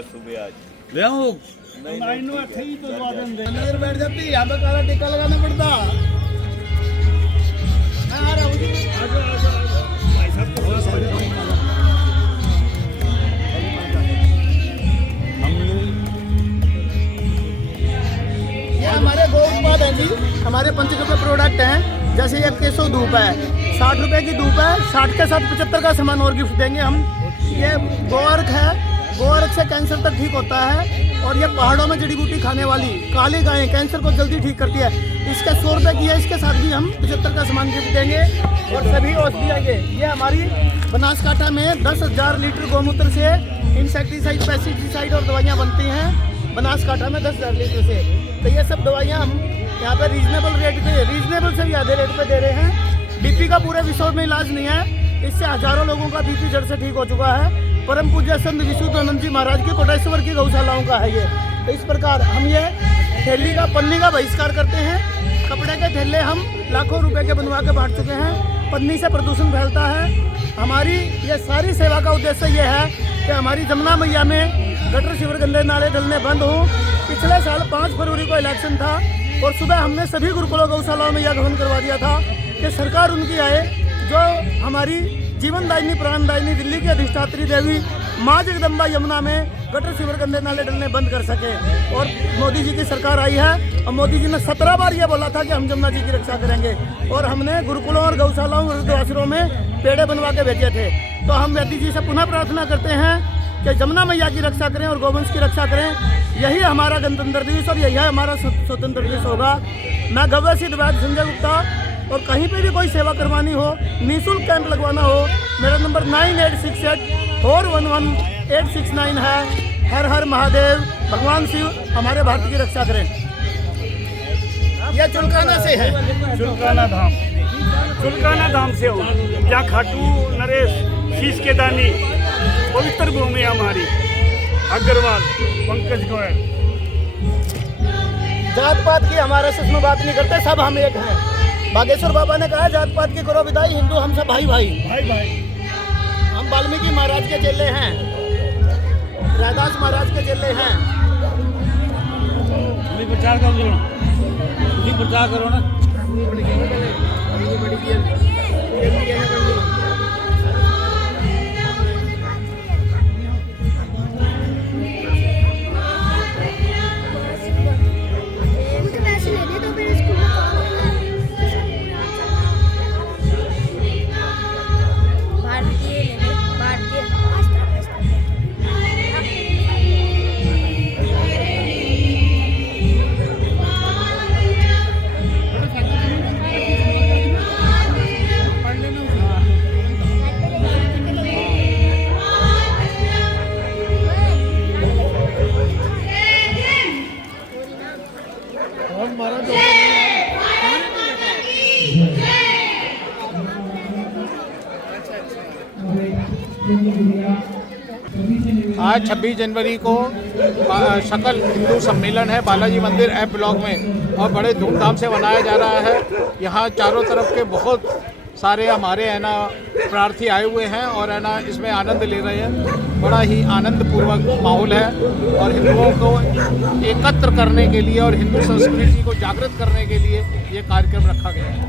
है सुबह आज। ले आओ अंदर बैठ जाती, यहाँ पे काला टिक्का लगाना पड़ता। मैं आ रहा हूँ जी। भाई साहब को ये हमारे गो उत्पाद हैं जी, हमारे पंचगव्य प्रोडक्ट हैं। जैसे ये केसो धूप है, 60 रुपए की धूप है, 60 के साथ 75 का सामान और गिफ्ट देंगे हम। ये गोअर्क है, गोअर्क से कैंसर तक ठीक होता है। और ये पहाड़ों में जड़ी बूटी खाने वाली काली गाय कैंसर को जल्दी ठीक करती है। इसके 100 रुपए की है, इसके साथ भी हम 75 का सामान गिफ्ट देंगे। और सभी औषधियाँ ये हमारी बनासकाठा में 10,000 लीटर गौमूत्र से इंसेक्टिसाइड, पेस्टिसाइड और दवाइयाँ बनती हैं। बनासकाठा में 10,000 लीटर से। तो ये सब दवाइयाँ हम यहाँ पे रीजनेबल रेट पे, रीजनेबल से भी आधे रेट पे दे रहे हैं। बीपी का पूरे विश्व में इलाज नहीं है, इससे हजारों लोगों का बीपी जड़ से ठीक हो चुका है। परम पूज्य संत विशुद्धानंद जी महाराज की कोटेश्वर की गौशालाओं का है ये। तो इस प्रकार हम ये थैली का, पन्नी का बहिष्कार करते हैं। कपड़े के थैले हम लाखों रुपए के बनवा के बांट चुके हैं। पन्नी से प्रदूषण फैलता है। हमारी ये सारी सेवा का उद्देश्य ये है कि हमारी जमुना मैया में गटर शिविर गंदे नाले डलने बंद हों। पिछले साल 5 फरवरी को इलेक्शन था और सुबह हमने सभी गुरुकुलों गौशालाओं में यह आह्वान करवा दिया था कि सरकार उनकी आए जो हमारी जीवनदायिनी प्राणदायिनी दिल्ली की अधिष्ठात्री देवी माँ जगदम्बा यमुना में गटर शिविर गंदे नाले डलने बंद कर सके। और मोदी जी की सरकार आई है और मोदी जी ने 17 बार ये बोला था कि हम जमुना जी की रक्षा करेंगे। और हमने गुरुकुलों और गौशालाओं और वृद्धाश्रमों में पेड़े बनवा के भेजे थे। तो हम मोदी जी से पुनः प्रार्थना करते हैं कि जमुना मैया की रक्षा करें और गौवंश की रक्षा करें। यही हमारा गणतंत्र दिवस और यही हमारा स्वतंत्र दिवस होगा। मैं गव्य सिद्ध वैद्य संजय गुप्ता, और कहीं पे भी कोई सेवा करवानी हो, निःशुल्क कैंप लगवाना हो, मेरा नंबर 9868411869 है। हर हर महादेव, भगवान शिव हमारे भारत की रक्षा करें। यह चुलकाना से है, चुलकाना धाम से हो, जहाँ खाटू नरेश शीश के दानी पवित्र भूमि हमारी। अग्रवाल पंकज गोयल। जात पात की हमारे से बात नहीं करते, सब हम एक हैं। बागेश्वर बाबा ने कहा जात पात की करो विदाई, हिंदू हम सब भाई भाई। हम वाल्मीकि महाराज के चेले हैं, रैदास महाराज के चेले हैं। प्रचार करो ना। आज 26 जनवरी को सकल हिंदू सम्मेलन है बालाजी मंदिर एफ ब्लॉक में और बड़े धूमधाम से मनाया जा रहा है। यहाँ चारों तरफ के बहुत सारे हमारे है ना प्रार्थी आए हुए हैं और है ना इसमें आनंद ले रहे हैं। बड़ा ही आनंदपूर्वक माहौल है और हिंदुओं को एकत्र करने के लिए और हिंदू संस्कृति को जागृत करने के लिए ये कार्यक्रम रखा गया है।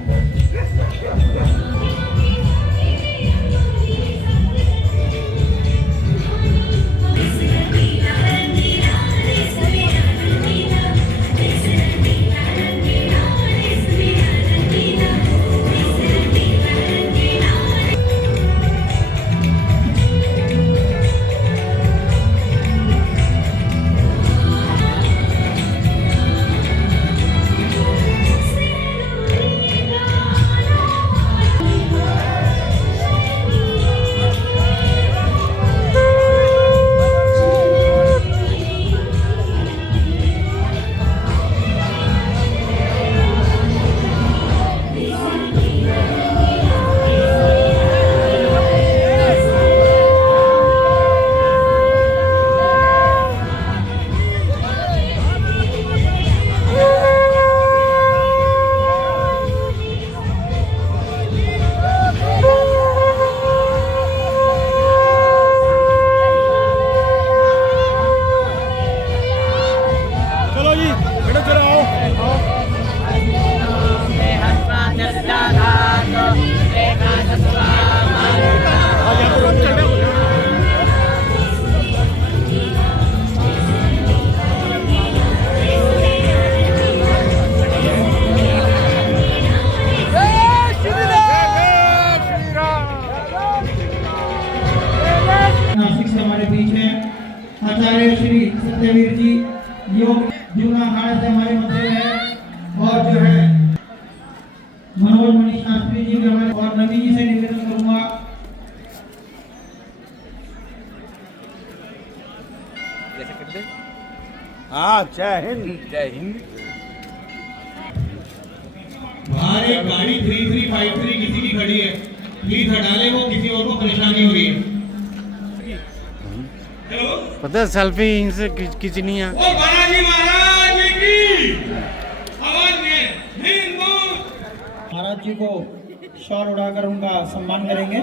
मनोज मणि शास्त्री जी भी हमारे और नवीन जी से निवेदन करूंगा। हाँ, जय हिंद। जय हिंद। बाहर एक गाड़ी 3353 किसी की खड़ी है, प्लीज हटा ले, वो किसी और को परेशानी हो रही है। हेलो, पता सेल्फी इनसे खींचनी है। ओ बालाजी महाराज की आवाज में हिंदू। महाराज जी को शॉल उड़ाकर उनका सम्मान करेंगे।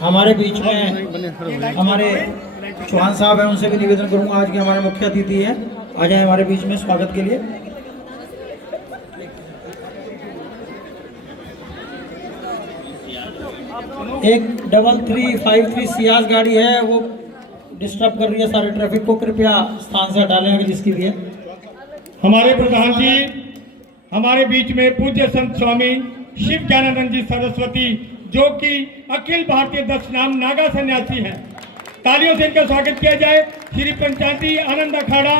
हमारे बीच में हमारे चौहान साहब हैं, उनसे भी निवेदन करूंगा, आज के हमारे मुख्य अतिथि हैं, आ जाए हमारे बीच में स्वागत के लिए। एक 3353 सियाज गाड़ी है, वो डिस्टर्ब कर रही है सारे ट्रैफिक को, कृपया स्थान से हटा लें जिसकी भी है। हमारे प्रधान जी हमारे बीच में पूज्य संत स्वामी शिव ज्ञानानंद जी सरस्वती, जो कि अखिल भारतीय दशनाम नागा सन्यासी हैं। तालियों से इनका स्वागत किया जाए। श्री पंचायती आनंद अखाड़ा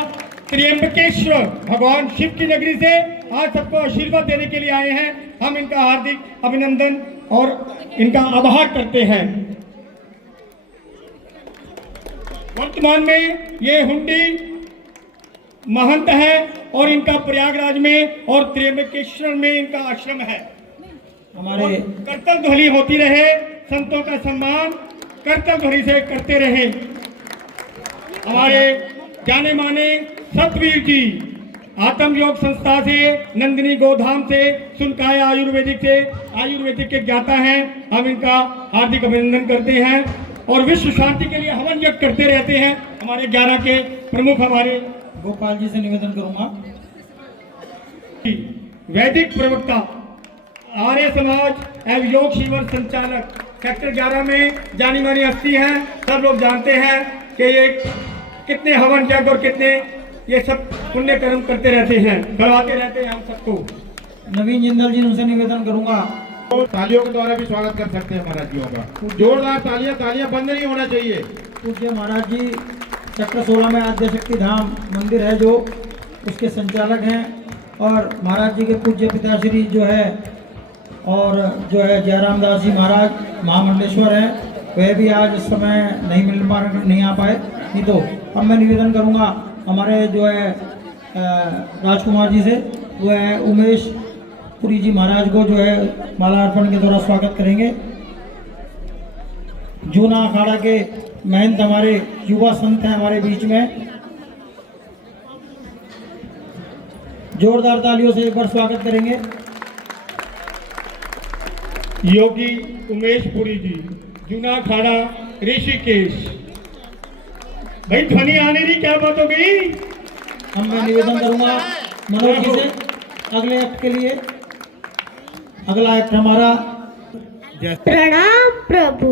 त्र्यंबकेश्वर भगवान शिव की नगरी से आज सबको आशीर्वाद देने के लिए आए हैं। हम इनका हार्दिक अभिनंदन और इनका आभार करते हैं। वर्तमान में ये हुंडी महंत है और इनका प्रयागराज में और त्र्यंबकेश्वर में इनका आश्रम है। हमारे कर्तव्य ध्वनि होती रहे, संतों का सम्मान कर्तव्य ध्वनि से करते रहे। हमारे जाने माने सतवीर जी आत्म योग संस्था से, नंदिनी गोधाम से, सुनकाय आयुर्वेदिक से, आयुर्वेदिक के ज्ञाता हैं। हम इनका हार्दिक अभिनंदन करते हैं और विश्व शांति के लिए हवन यज्ञ करते रहते हैं। हमारे 11 के प्रमुख हमारे गोपाल जी से निवेदन करूंगा। वैदिक प्रवक्ता, आर्य समाज एवं योग शिविर संचालक सेक्टर 11 में जानी मानी हस्ती हैं। सब लोग जानते हैं कि ये कितने हवन यज्ञ और कितने ये सब पुण्य कर्म करते रहते हैं, करवाते रहते हैं हम सबको। नवीन जिंदल जी, उनसे निवेदन करूंगा। तालियों के द्वारा भी स्वागत कर सकते हैं महाराज जियों का। जोरदार तालियां बंद नहीं होना चाहिए। पूज्य महाराज जी सेक्टर 16 में आद्यशक्ति धाम मंदिर है, जो उसके संचालक हैं, और महाराज जी के पूज्य पिताश्री जो है और जो है जयराम दास जी महाराज महामंडलेश्वर हैं, वह भी आज इस समय नहीं आ पाए। नहीं तो अब मैं निवेदन करूंगा हमारे जो है राजकुमार जी से, वो है उमेश पुरी जी महाराज को जो है माला अर्पण के द्वारा स्वागत करेंगे। जूना अखाड़ा के महंत हमारे युवा संत हैं हमारे बीच में, जोरदार तालियों से एक बार स्वागत करेंगे। योगी उमेश पुरी जी, जूना अखाड़ा ऋषिकेश। भाई ध्वनि आने की क्या बात हो गई? हम मैं निवेदन करूंगा मनोज जी से अगले एक्ट के लिए। अगला एक्ट हमारा। प्रणाम प्रभु,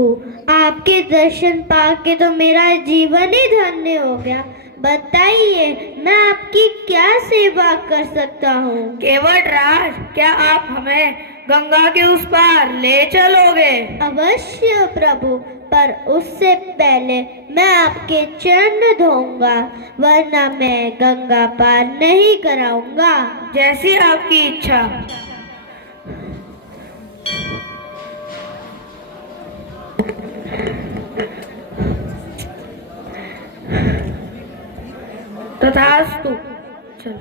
आपके दर्शन पाके तो मेरा जीवन ही धन्य हो गया। बताइए मैं आपकी क्या सेवा कर सकता हूँ? केवट राज, क्या आप हमें गंगा के उस पार ले चलोगे? अवश्य प्रभु, पर उससे पहले मैं आपके चरण धोऊंगा, वरना मैं गंगा पार नहीं कराऊंगा। जैसी आपकी इच्छा। तथास्तु। चलो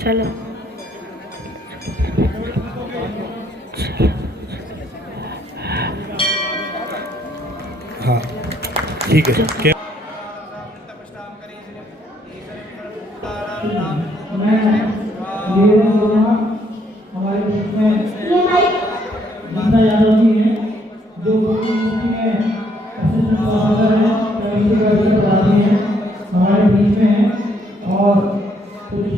चलो। हाँ ठीक है। हमारे बीच में गीता यादव जी हैं, जो हमारे बीच में हैं, और कुछ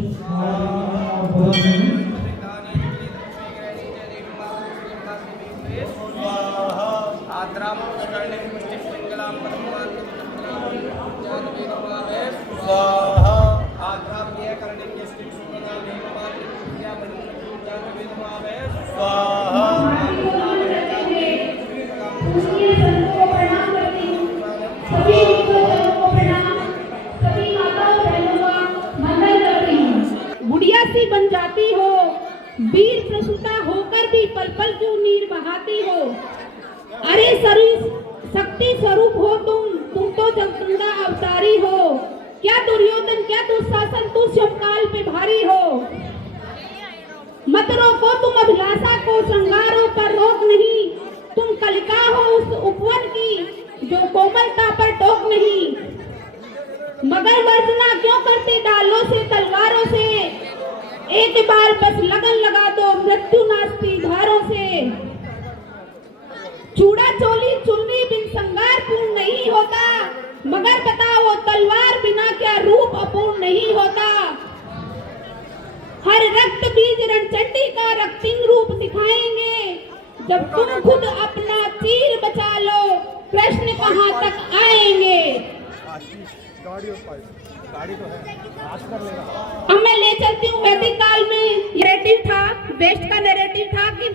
सभी बरसाती हो, वीर प्रसूता होकर भी पल पल क्यों नीर बहाती हो। अरे शक्ति स्वरूप हो तुम तो जगदम्बा अवतारी हो। क्या दुर्योधन क्या दुशासन तू शमकाल पे भारी हो। मत रोको तुम अभिलाषा को, श्रृंगारों पर रोक नहीं। तुम कलिका हो उस उपवन की जो कोमलता पर टोक नहीं। मगर वर्जना क्यों करती डालों से तलवारों से, एक बार बस लगन लगा दो मृत्यु नाचती धारों से। चूड़ा चोली चुन्नी बिन संगार पूर्ण नहीं होता, मगर बताओ तलवार बिना क्या रूप अपूर्ण नहीं होता। हर रक्त बीज रणचंडी का रक्तिंग रूप दिखाएंगे, जब तुम खुद अपना तीर बचा लो प्रश्न कहां तक आएंगे। अब मैं ले चलती हूँ वैदिक काल में। नैरेटिव था, वेस्ट का नैरेटिव था कि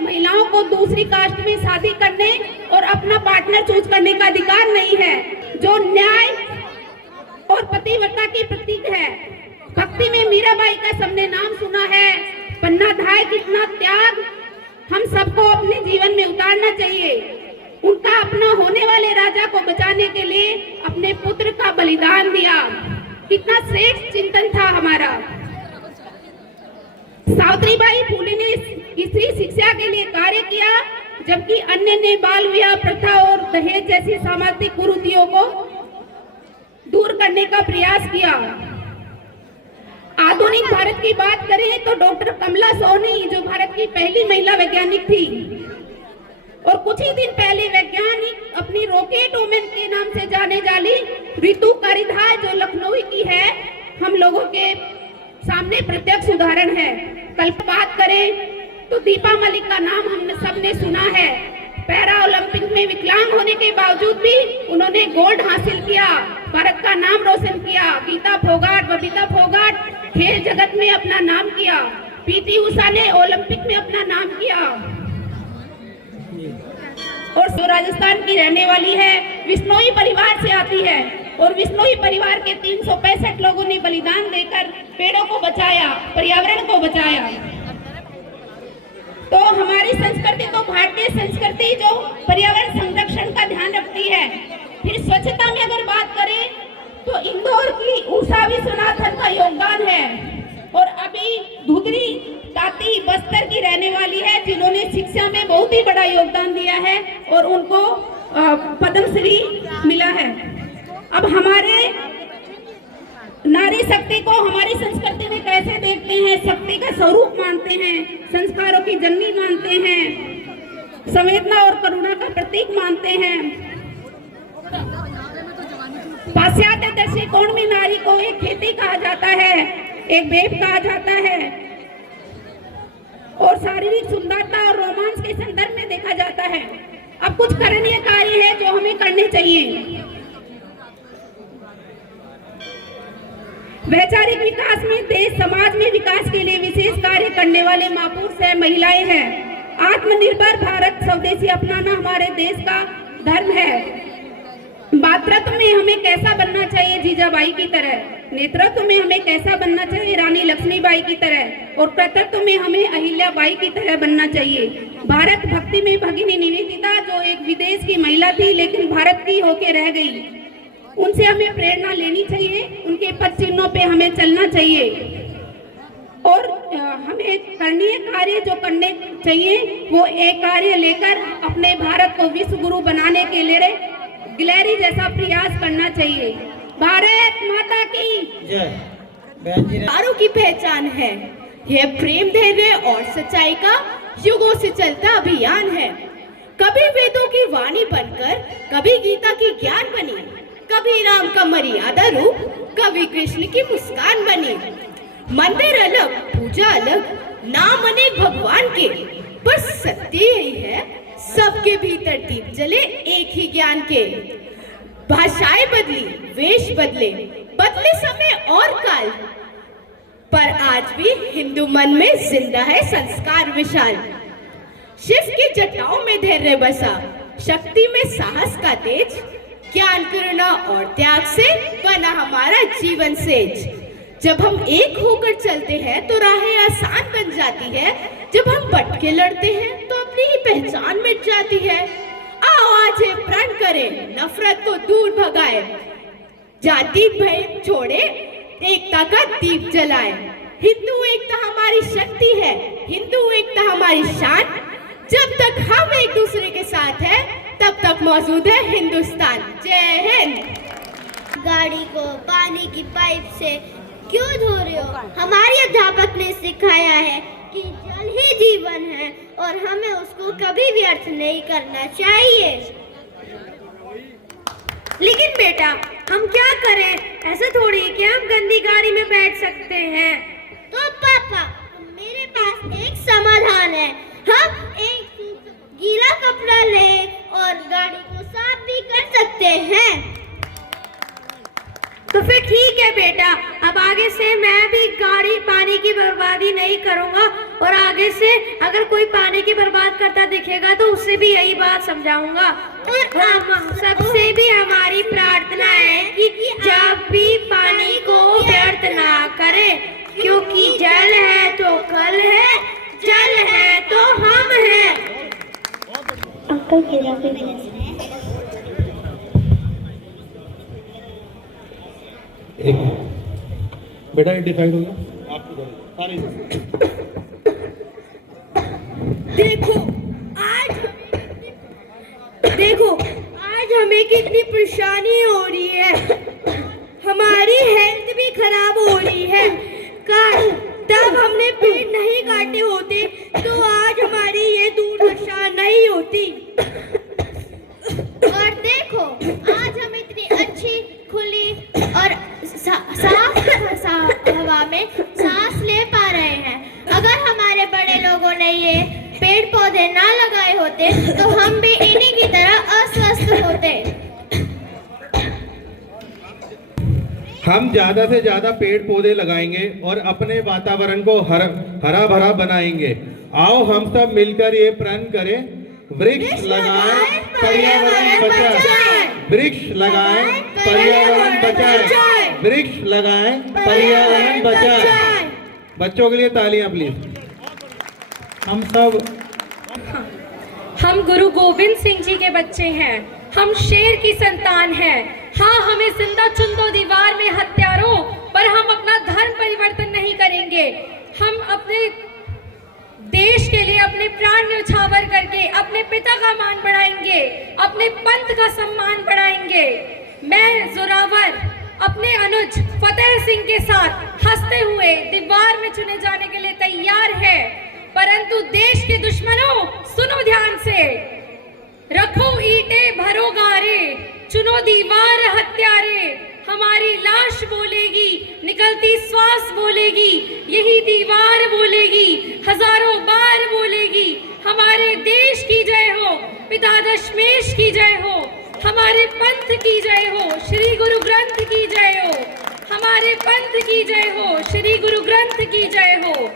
महिलाओं को दूसरी कास्ट में शादी करने और अपना पार्टनर चूज करने का अधिकार नहीं है, जो न्याय और पतिव्रता की प्रतीक है। भक्ति में मीराबाई का सबने नाम सुना है। पन्ना धाय कितना त्याग हम सबको अपने जीवन में उतारना चाहिए। उनका अपना होने वाले राजा को बचाने के लिए अपने पुत्र का बलिदान दिया। कितना श्रेष्ठ चिंतन था हमारा। सावित्रीबाई फुले ने स्त्री शिक्षा के लिए कार्य किया, जबकि अन्य ने बाल विवाह प्रथा और दहेज जैसी सामाजिक कुरीतियों को दूर करने का प्रयास किया। आधुनिक भारत की बात करें तो डॉक्टर कमला सोनी जो भारत की पहली महिला वैज्ञानिक थी, और कुछ ही दिन पहले वैज्ञानिक अपनी रॉकेट वुमेन के नाम से जाने जाली रितु कारिधाय जो लखनऊ की है, हम लोगों के सामने प्रत्यक्ष उदाहरण है। कल बात करें तो दीपा मलिक का नाम हमने सबने सुना है। पैरा ओलंपिक में विकलांग होने के बावजूद भी उन्होंने गोल्ड हासिल किया, भारत का नाम रोशन किया। गीता फोगाट, बबीता फोगाट खेल जगत में अपना नाम किया। पीटी उषा ने ओलंपिक में अपना नाम किया। और जो राजस्थान की रहने वाली है, विश्नोई परिवार से आती है, और विश्नोई परिवार के 365 लोगों ने बलिदान देकर पेड़ों को बचाया, पर्यावरण को बचाया। तो हमारी संस्कृति तो भारतीय संस्कृति जो पर्यावरण संरक्षण का ध्यान रखती है। फिर स्वच्छता में अगर बात करें तो इंदौर की उषा विश्वनाथन का योगदान है, और अभी धुधरी ताती बस्तर की रहने वाली है, जिन्होंने शिक्षा में बहुत ही बड़ा योगदान दिया है और उनको पद्मश्री मिला है। अब हमारे नारी शक्ति को हमारी संस्कृति में कैसे देखते हैं? शक्ति का स्वरूप मानते हैं, संस्कारों की जननी मानते हैं, संवेदना और करुणा का प्रतीक मानते हैं। पाश्चात्य दृष्टिकोण में नारी को एक खेती कहा जाता है, एक बेब कहा जाता है, और शारीरिक सुंदरता और रोमांस के संदर्भ में देखा जाता है। अब कुछ करणीय कार्य है जो हमें करने चाहिए। वैचारिक विकास में देश समाज में विकास के लिए विशेष कार्य करने वाले महापुरुष है, महिलाएं हैं। आत्मनिर्भर भारत स्वदेशी अपनाना हमारे देश का धर्म है। मातृत्व में हमें कैसा बनना चाहिए? जीजाबाई की तरह। नेतृत्व में हमें कैसा बनना चाहिए? रानी लक्ष्मीबाई की तरह। और कर्तृत्व में हमें अहिल्याबाई की तरह बनना चाहिए। भारत भक्ति में भगिनी निवेदिता जो एक विदेश की महिला थी लेकिन भारत की होके रह गई, उनसे हमें प्रेरणा लेनी चाहिए, उनके पद चिन्हों पे हमें चलना चाहिए। और हमें करणीय कार्य जो करने चाहिए वो एक कार्य लेकर अपने भारत को विश्व गुरु बनाने के लिए गिलहरी जैसा प्रयास करना चाहिए। भारत माता की जय। तारों की पहचान है, यह प्रेम, धैर्य और सच्चाई का युगों से चलता अभियान है। कभी वेदों की वाणी बनकर, कभी गीता की ज्ञान बनी, कभी राम का मर्यादा रूप, कभी कृष्ण की मुस्कान बनी। मंदिर अलग, पूजा अलग, नाम अनेक भगवान के, पर सत्य यही है सबके भीतर दीप जले एक ही ज्ञान के। भाषाएं बदली, वेश बदले, बदले समय और काल, पर आज भी हिंदू मन में जिंदा है संस्कार विशाल। शिव की जटाओं में धैर्य बसा, शक्ति में साहस का तेज, ज्ञान, करुणा और त्याग से बना हमारा जीवन सेज। जब हम एक होकर चलते हैं तो राहें आसान बन जाती है। जब हम बट के लड़ते हैं तो अपनी ही पहचान मिट जाती है। आओ आज ये प्रण करें, नफरत को दूर भगाए, जाति भेद छोड़े, एकता का दीप जलाए। हिंदू एकता हमारी शक्ति है, हिंदू एकता हमारी शान। जब तक हम एक दूसरे के साथ हैं, तब तक मौजूद है हिंदुस्तान। जय हिंद। गाड़ी को पानी की पाइप से क्यों धो रहे हो? हमारे अध्यापक ने सिखाया है कि जल ही जीवन है और हमें उसको कभी व्यर्थ नहीं करना चाहिए। लेकिन बेटा हम क्या करें, ऐसे थोड़ी कि हम गंदी गाड़ी में बैठ सकते हैं। तो पापा मेरे पास एक समाधान है। हम एक गीला कपड़ा ले और गाड़ी को साफ भी कर सकते हैं। तो फिर ठीक है बेटा, अब आगे से मैं भी गाड़ी पानी की बर्बादी नहीं करूंगा और आगे से अगर कोई पानी की बर्बाद करता दिखेगा तो उससे भी यही बात समझाऊंगा। और हम सबसे भी हमारी प्रार्थना है कि जब भी पानी को व्यर्थ ना करें, क्योंकि जल है तो कल है, जल है तो हम हैं। अंकल मेरा भी एक बेटा डिसाइड हो गया आपकी देखो आज हमें कितनी परेशानी हो रही है, हमारी हेल्थ भी खराब हो रही है। तब हमने पेड़ नहीं काटे होते तो आज हमारी ये दुर्दशा नहीं होती। और देखो आज हम इतनी अच्छी खुली और साफ हवा में सांस ले पा रहे हैं। अगर हमारे बड़े लोगों ने ये पेड़ पौधे ना लगाए होते तो हम भी इन्हीं की तरह अस्वस्थ होते। हम ज्यादा से ज्यादा पेड़ पौधे लगाएंगे और अपने वातावरण को हरा भरा बनाएंगे। आओ हम सब मिलकर ये प्रण करें, वृक्ष लगाएं, पर्यावरण बचाएं। वृक्ष लगाएं, पर्यावरण बचाएं। वृक्ष लगाएं, पर्यावरण बचाएं। बच्चों के लिए तालियां प्लीज। हम गुरु गोविंद सिंह जी के बच्चे हैं, हम शेर की संतान हैं। हाँ, हमें जिंदा चुन दो दीवार में हत्यारों, पर हम अपना धर्म परिवर्तन नहीं करेंगे। हम अपने देश के लिए अपने प्राण न्यौछावर करके अपने पिता का मान बढ़ाएंगे, अपने पंथ का सम्मान बढ़ाएंगे। मैं जोरावर अपने अनुज फतेह सिंह के साथ हंसते हुए दीवार में चुने जाने के लिए तैयार है। परंतु देश के दुश्मनों सुनो ध्यान से, रखो ईंटे भरो गारे, चुनो दीवार हत्यारे। हमारी लाश बोलेगी, निकलती श्वास बोलेगी, यही दीवार बोलेगी, हजारों बार बोलेगी। हमारे देश की जय हो, पिता दशमेश की जय हो, हमारे पंथ की जय हो, श्री गुरु ग्रंथ की जय हो, हमारे पंथ की जय हो, श्री गुरु ग्रंथ की जय हो।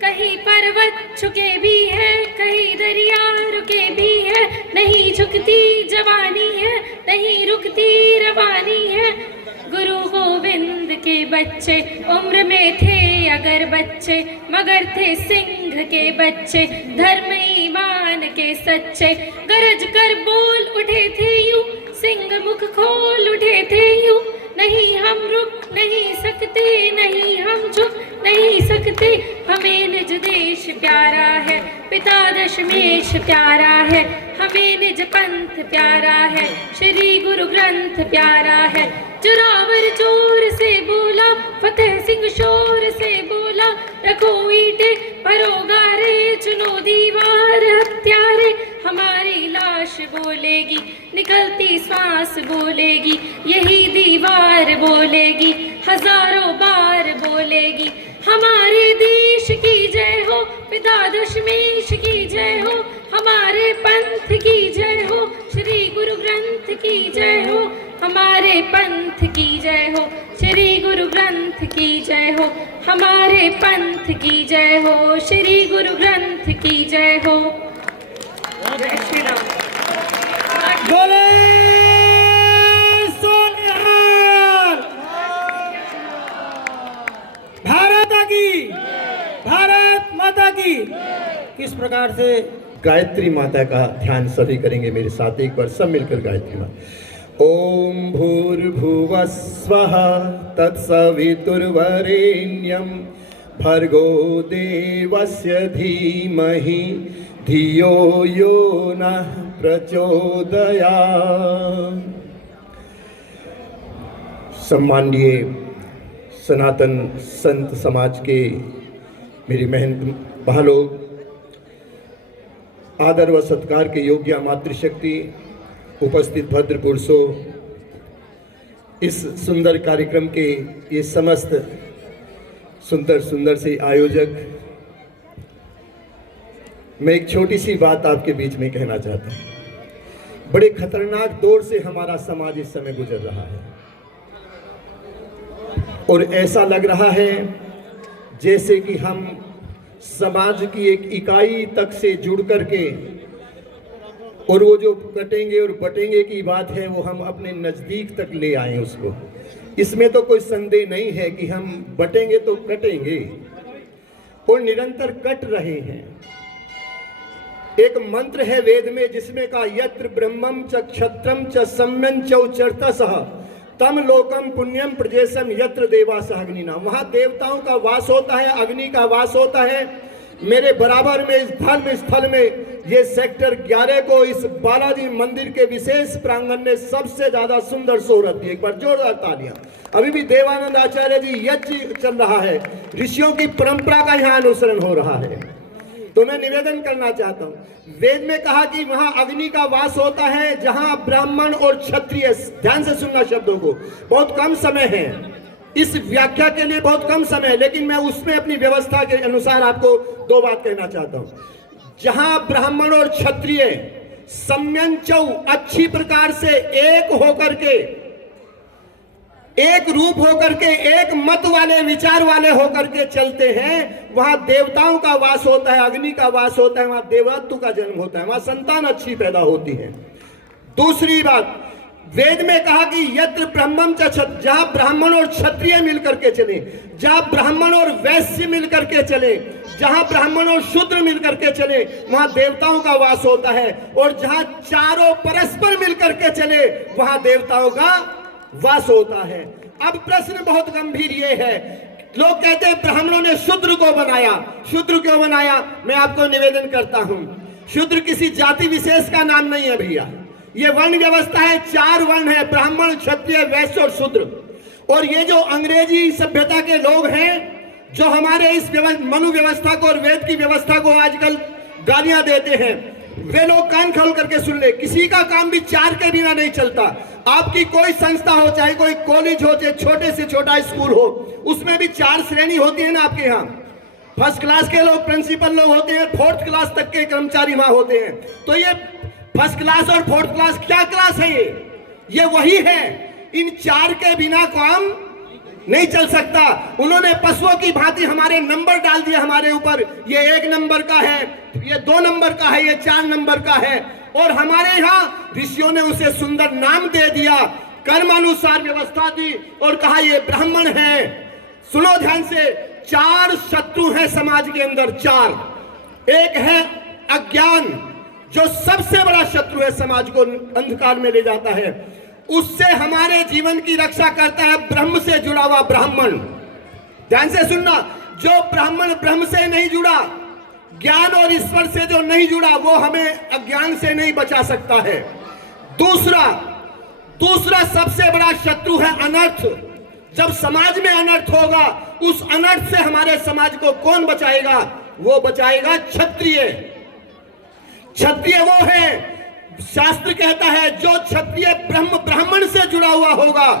कहीं पर्वत झुके भी है, कहीं दरिया रुके भी है, नहीं झुकती जवानी है, नहीं रुकती रवानी है। गुरु गोविंद के बच्चे उम्र में थे अगर बच्चे, मगर थे सिंह के बच्चे, धर्म ईमान के सच्चे। गरज कर बोल उठे थे यूं, सिंह मुख खोल उठे थे यूं। नहीं हम रुक नहीं सकते, नहीं हम झुक नहीं सकते। हमें निज देश प्यारा है, पिता दशमेश प्यारा है, हमें निज पंथ प्यारा है, श्री गुरु ग्रंथ प्यारा है। जोरावर जोर से बोला, फतेह सिंह शोर से बोला, रखो ईंटे भरो गारे, चुनो दीवार हत्यारे। हमारी लाश बोलेगी, निकलती सांस बोलेगी, यही दीवार बोलेगी, हजारों बार बोलेगी। हमारे देश की जय हो, पिता दशमेश की जय हो, हमारे पंथ की जय हो, श्री गुरु ग्रंथ की जय हो, हमारे पंथ की जय हो, श्री गुरु ग्रंथ की जय हो, हमारे पंथ की जय हो, श्री गुरु ग्रंथ की जय हो। जय श्री राम। भारत माता की। किस प्रकार से गायत्री माता का ध्यान सभी करेंगे मेरे साथ, एक बार सब मिलकर गायत्री माता। ओम भूर्भुवः स्वः तत्सवितुर्वरेण्यं भर्गो देवस्य धीमहि धियो यो नः प्रचोदयात्। सम्माननीय सनातन संत समाज के मेरी महंत भालोग, आदर व सत्कार के योग्य मातृशक्ति, उपस्थित भद्र पुरुषों, इस सुंदर कार्यक्रम के ये समस्त सुंदर से आयोजक, मैं एक छोटी सी बात आपके बीच में कहना चाहता हूँ। बड़े खतरनाक दौर से हमारा समाज इस समय गुजर रहा है और ऐसा लग रहा है जैसे कि हम समाज की एक इकाई तक से जुड़ करके, और वो जो कटेंगे और बटेंगे की बात है वो हम अपने नज़दीक तक ले आए उसको। इसमें तो कोई संदेह नहीं है कि हम बटेंगे तो कटेंगे और निरंतर कट रहे हैं। एक मंत्र है वेद में जिसमें कहा यत्र ब्रह्मम च क्षत्रम च सम्यं च उच्चरतसः तम लोकम पुण्यम प्रजेशम यत्र देवासः अग्निना। वहाँ देवताओं का वास होता है, अग्नि का वास होता है। मेरे बराबर में इस धर्म स्थल में ये सेक्टर 11 को इस बालाजी मंदिर के विशेष प्रांगण में सबसे ज्यादा सुंदर शोहरत दी। एक बार जोरदार तालियां। अभी भी देवानंद आचार्य जी यज्ञ चल रहा है, ऋषियों की परंपरा का यहाँ अनुसरण हो रहा है। तो मैं निवेदन करना चाहता हूँ, वेद में कहा कि वहां अग्नि का वास होता है जहां ब्राह्मण और क्षत्रिय, ध्यान से सुनना शब्दों को, बहुत कम समय है इस व्याख्या के लिए, बहुत कम समय है, लेकिन मैं उसमें अपनी व्यवस्था के अनुसार आपको दो बात कहना चाहता हूं। जहां ब्राह्मण और क्षत्रिय सम्यं चौ अच्छी प्रकार से एक होकर के, एक रूप होकर के, एक मत वाले विचार वाले होकर के चलते हैं, वहां देवताओं का वास होता है, अग्नि का वास होता है, वहां देवत्व का जन्म होता है, वहां संतान अच्छी पैदा होती है। दूसरी बात, वेद में कहा कि यत्र ब्रह्मम च क्षत्र, जहां ब्राह्मण और क्षत्रिय मिलकर के चले, जहां ब्राह्मण और वैश्य मिलकर के चले, जहां ब्राह्मण और शूद्र मिलकर के चले, वहां देवताओं का वास होता है। और जहां चारों परस्पर मिलकर के चले, वहां देवताओं का वास होता है। अब प्रश्न बहुत गंभीर ये है, लोग कहते हैं ब्राह्मणों ने शूद्र को बनाया। शूद्र क्यों बनाया? मैं आपको निवेदन करता हूं, शूद्र किसी जाति विशेष का नाम नहीं है भैया, ये वर्ण व्यवस्था है, 4 वर्ण है, ब्राह्मण, क्षत्रिय, वैश्य और शूद्र। और ये जो अंग्रेजी सभ्यता के लोग हैं जो हमारे इस मनु व्यवस्था को और वेद की व्यवस्था को आजकल गालियां देते हैं, वे लोग कान खोल करके सुन ले, किसी का काम भी 4 के बिना नहीं चलता। आपकी कोई संस्था हो, चाहे कोई कॉलेज हो, चाहे छोटे से छोटा स्कूल हो, उसमें भी 4 श्रेणी होती है ना आपके यहाँ। फर्स्ट क्लास के लोग प्रिंसिपल लोग होते हैं, 4th क्लास तक के कर्मचारी वहां होते हैं। तो ये फर्स्ट क्लास और 4th क्लास क्या क्लास है? ये वही है। इन 4 के बिना काम नहीं चल सकता। उन्होंने पशुओं की भांति हमारे नंबर डाल दिए हमारे ऊपर, ये 1 नंबर का है, ये 2 नंबर का है, ये 4 नंबर का है। और हमारे यहाँ ऋषियों ने उसे सुंदर नाम दे दिया, कर्मानुसार व्यवस्था दी और कहा ये ब्राह्मण है। सुनो ध्यान से, 4 शत्रु हैं समाज के अंदर, 4। एक है अज्ञान, जो सबसे बड़ा शत्रु है, समाज को अंधकार में ले जाता है। उससे हमारे जीवन की रक्षा करता है ब्रह्म से जुड़ा हुआ ब्राह्मण। ध्यान से सुनना, जो ब्राह्मण ब्रह्म से नहीं जुड़ा, ज्ञान और ईश्वर से जो नहीं जुड़ा, वो हमें अज्ञान से नहीं बचा सकता है। दूसरा सबसे बड़ा शत्रु है अनर्थ। जब समाज में अनर्थ होगा, उस अनर्थ से हमारे समाज को कौन बचाएगा? वो बचाएगा क्षत्रिय। क्षत्रिय वो है, शास्त्र कहता है जो क्षत्रिय ब्राह्मण से जुड़ा हुआ होगा,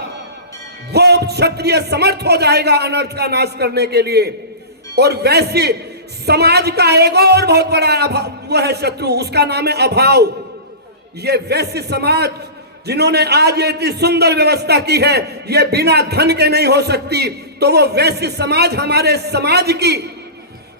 वो क्षत्रिय समर्थ हो जाएगा अनर्थ का नाश करने के लिए। और वैसे समाज का एक और बहुत बड़ा वो है शत्रु, उसका नाम है अभाव। ये वैश्य समाज जिन्होंने आज ये इतनी सुंदर व्यवस्था की है, ये बिना धन के नहीं हो सकती। तो वो वैश्य समाज हमारे समाज की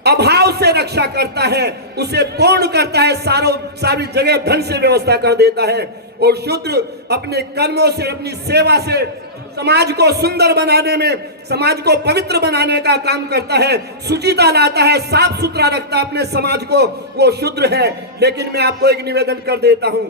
अभाव से रक्षा करता है, उसे पूर्ण करता है, सारी जगह धन से व्यवस्था कर देता है। और शूद्र अपने कर्मों से, अपनी सेवा से समाज को सुंदर बनाने में, समाज को पवित्र बनाने का काम करता है, शुचिता लाता है, साफ सुथरा रखता है अपने समाज को, वो शूद्र है। लेकिन मैं आपको एक निवेदन कर देता हूं,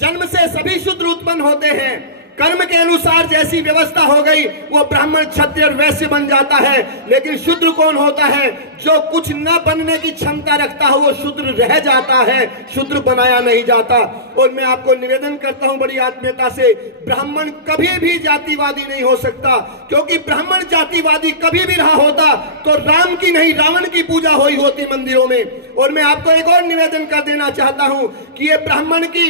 जन्म से सभी शूद्र उत्पन्न होते हैं, कर्म के अनुसार जैसी व्यवस्था हो गई वो ब्राह्मण, क्षत्रिय और वैश्य बन जाता है। लेकिन शूद्र कौन होता है? जो कुछ न बनने की क्षमता रखता है वो शूद्र रह जाता है, शूद्र बनाया नहीं जाता। और मैं आपको निवेदन करता हूं बड़ी आत्मीयता से, ब्राह्मण कभी भी जातिवादी नहीं हो सकता, क्योंकि ब्राह्मण जातिवादी कभी भी रहा होता तो राम की नहीं रावण की पूजा हुई होती मंदिरों में। और मैं आपको एक और निवेदन कर देना चाहता हूं कि ये ब्राह्मण की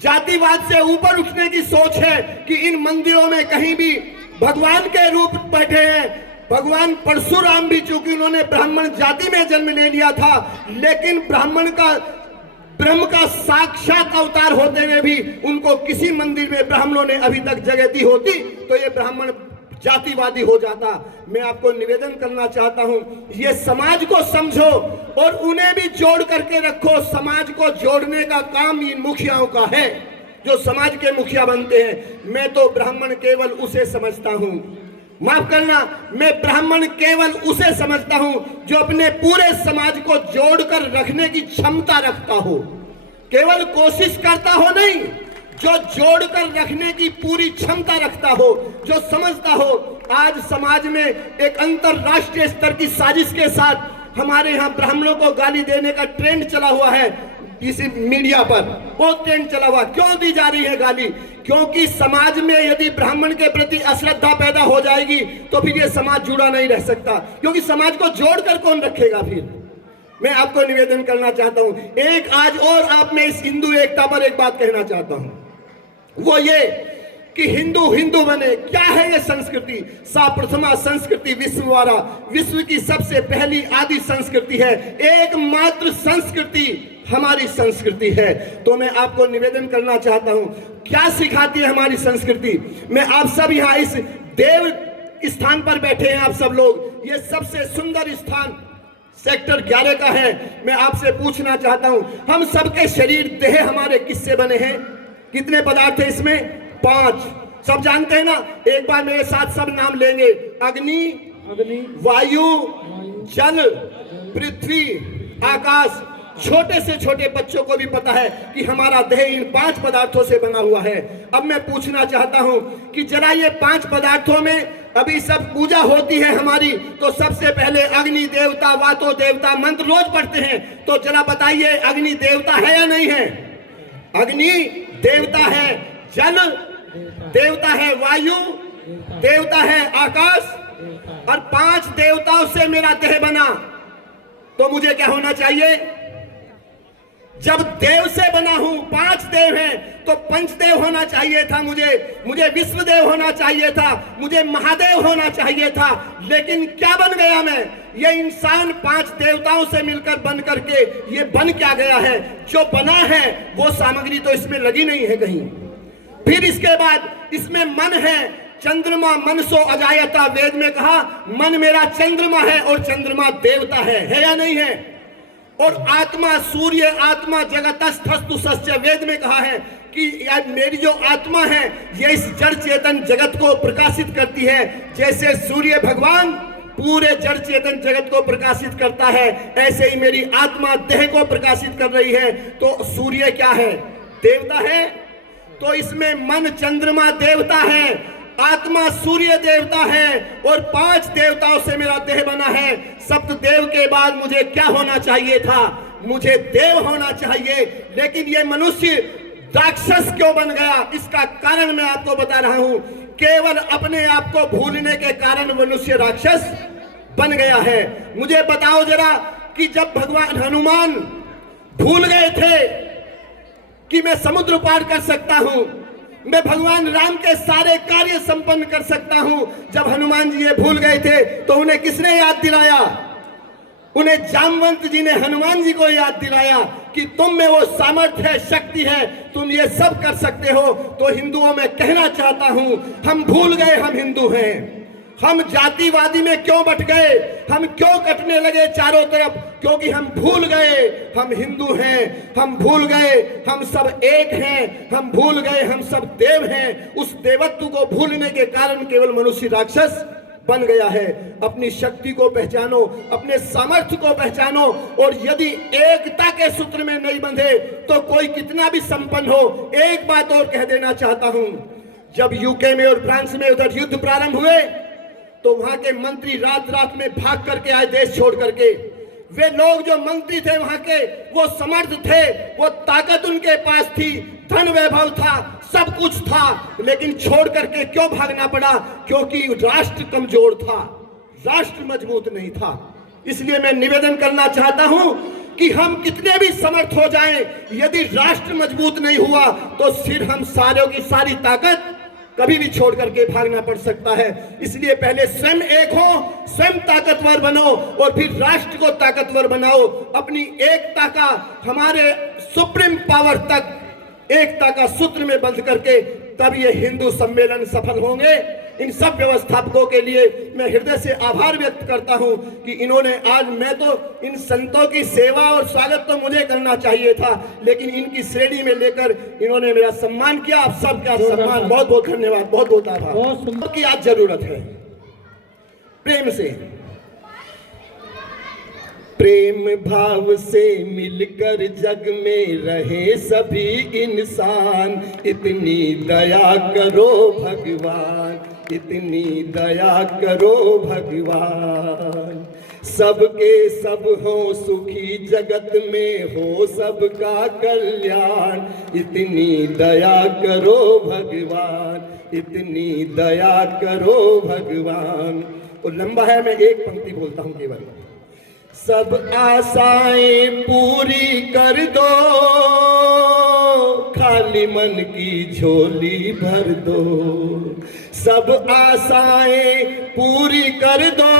जातिवाद से ऊपर उठने की सोच है कि इन मंदिरों में कहीं भी भगवान के रूप बैठे हैं। भगवान परशुराम भी, चूंकि उन्होंने ब्राह्मण जाति में जन्म ले लिया था, लेकिन ब्राह्मण का, ब्रह्म का साक्षात अवतार होते हुए भी उनको किसी मंदिर में ब्राह्मणों ने अभी तक जगह दी होती तो ये ब्राह्मण जातिवादी हो जाता। मैं आपको निवेदन करना चाहता हूं, ये समाज को समझो और उन्हें भी जोड़ करके रखो। समाज को जोड़ने का काम इन मुखियाओं का है, जो समाज के मुखिया बनते हैं। मैं तो ब्राह्मण केवल उसे समझता हूं, माफ करना, मैं ब्राह्मण केवल उसे समझता हूं जो अपने पूरे समाज को जोड़कर रखने की क्षमता रखता हो, केवल कोशिश करता हो नहीं, जो जोड़कर रखने की पूरी क्षमता रखता हो, जो समझता हो। आज समाज में एक अंतरराष्ट्रीय स्तर की साजिश के साथ हमारे यहाँ ब्राह्मणों को गाली देने का ट्रेंड चला हुआ है, इसी मीडिया पर बहुत ट्रेंड चला हुआ। क्यों दी जा रही है गाली? क्योंकि समाज में यदि ब्राह्मण के प्रति अश्रद्धा पैदा हो जाएगी तो फिर ये समाज जुड़ा नहीं रह सकता, क्योंकि समाज को जोड़कर कौन रखेगा फिर। मैं आपको निवेदन करना चाहता हूं, एक आज और आप में इस हिंदू एकता पर एक बात कहना चाहता हूं, वो ये कि हिंदू हिंदू बने। क्या है ये संस्कृति? सा प्रथमा संस्कृति विश्ववारा, विश्व की सबसे पहली आदि संस्कृति है, एकमात्र संस्कृति हमारी संस्कृति है। तो मैं आपको निवेदन करना चाहता हूं, क्या सिखाती है हमारी संस्कृति? मैं आप सब यहाँ इस देव स्थान पर बैठे हैं, आप सब लोग, ये सबसे सुंदर स्थान सेक्टर 11 का है। मैं आपसे पूछना चाहता हूं, हम सबके शरीर देह हमारे किससे बने हैं? कितने पदार्थ है इसमें? 5। सब जानते हैं ना? एक बार मेरे साथ सब नाम लेंगे, अग्नि, वायु, जल, पृथ्वी, आकाश। छोटे से छोटे बच्चों को भी पता है कि हमारा देह इन 5 पदार्थों से बना हुआ है। अब मैं पूछना चाहता हूं कि जरा ये 5 पदार्थों में अभी सब पूजा होती है हमारी, तो सबसे पहले अग्नि देवता, वातो देवता मंत्र रोज पढ़ते हैं, तो जरा बताइए अग्नि देवता है या नहीं है? अग्नि देवता है, जल देवता है, वायु देवता है, आकाश, और 5 देवताओं से मेरा देह बना। तो मुझे क्या होना चाहिए? जब देव से बना हूं, 5 देव हैं, तो पंचदेव होना चाहिए था मुझे विश्वदेव होना चाहिए था, मुझे महादेव होना चाहिए था। लेकिन क्या बन गया मैं? ये इंसान 5 देवताओं से मिलकर बन करके ये बन क्या गया है? जो बना है वो सामग्री तो इसमें लगी नहीं है कहीं। फिर इसके बाद इसमें मन है, चंद्रमा मनसो अजायता, वेद में कहा मन मेरा चंद्रमा है और चंद्रमा देवता है या नहीं है? और आत्मा सूर्य, आत्मा जगतस्थस्तु सस्य, वेद में कहा है कि मेरी जो आत्मा है ये इस जड़ चेतन जगत को प्रकाशित करती है। जैसे सूर्य भगवान पूरे जड़ चेतन जगत को प्रकाशित करता है, ऐसे ही मेरी आत्मा देह को प्रकाशित कर रही है। तो सूर्य क्या है? देवता है। तो इसमें मन चंद्रमा देवता है, आत्मा सूर्य देवता है, और 5 देवताओं से मेरा देह बना है। सप्त देव के बाद मुझे क्या होना चाहिए था? मुझे देव होना चाहिए। लेकिन ये मनुष्य राक्षस क्यों बन गया? इसका कारण मैं आपको बता रहा हूं। केवल अपने आप को भूलने के कारण मनुष्य राक्षस बन गया है। मुझे बताओ जरा कि जब भगवान हनुमान भूल गए थे कि मैं समुद्र पार कर सकता हूं, मैं भगवान राम के सारे कार्य संपन्न कर सकता हूं, जब हनुमान जी ये भूल गए थे तो उन्हें किसने याद दिलाया? उन्हें जामवंत जी ने हनुमान जी को याद दिलाया कि तुम में वो सामर्थ्य है, शक्ति है, तुम ये सब कर सकते हो। तो हिंदुओं में कहना चाहता हूं, हम भूल गए हम हिंदू हैं। हम जातिवादी में क्यों बट गए, हम क्यों कटने लगे चारों तरफ? क्योंकि हम भूल गए हम हिंदू हैं, हम भूल गए हम सब एक हैं, हम भूल गए हम सब देव हैं। उस देवत्व को भूलने के कारण केवल मनुष्य राक्षस बन गया है। अपनी शक्ति को पहचानो, अपने सामर्थ्य को पहचानो, और यदि एकता के सूत्र में नहीं बंधे तो कोई कितना भी संपन्न हो। एक बात और कह देना चाहता हूं, जब यूके में और फ्रांस में उधर युद्ध प्रारंभ हुए तो वहां के मंत्री रात रात में भाग करके आए देश छोड़ करके। वे लोग जो मंत्री थे वहां के, वो समर्थ थे, वो ताकत उनके पास थी, धन वैभव था, सब कुछ था, लेकिन छोड़ करके क्यों भागना पड़ा? क्योंकि राष्ट्र कमजोर था, राष्ट्र मजबूत नहीं था। इसलिए मैं निवेदन करना चाहता हूं कि हम कितने भी समर्थ हो जाएं, यदि राष्ट्र मजबूत नहीं हुआ तो फिर हम सारों की सारी ताकत कभी भी छोड़ करके भागना पड़ सकता है। इसलिए पहले स्वयं एक हो, स्वयं ताकतवर बनो, और फिर राष्ट्र को ताकतवर बनाओ। अपनी एकता का, हमारे सुप्रीम पावर तक एकता का सूत्र में बंध करके तब ये हिंदू सम्मेलन सफल होंगे। इन सब व्यवस्थापकों के लिए मैं हृदय से आभार व्यक्त करता हूं कि इन्होंने आज, मैं तो इन संतों की सेवा और स्वागत तो मुझे करना चाहिए था, लेकिन इनकी श्रेणी में लेकर इन्होंने मेरा सम्मान किया। आप सबका सम्मान, बहुत बहुत धन्यवाद, बहुत बहुत आभार। की आज जरूरत है प्रेम से, प्रेम भाव से मिलकर जग में रहे सभी इंसान। इतनी दया करो भगवान, इतनी दया करो भगवान। सबके सब हो सुखी, जगत में हो सबका कल्याण। इतनी दया करो भगवान, इतनी दया करो भगवान। और लंबा है, मैं एक पंक्ति बोलता हूं केवल। सब आशाएं पूरी कर दो, खाली मन की झोली भर दो। सब आशाएं पूरी कर दो,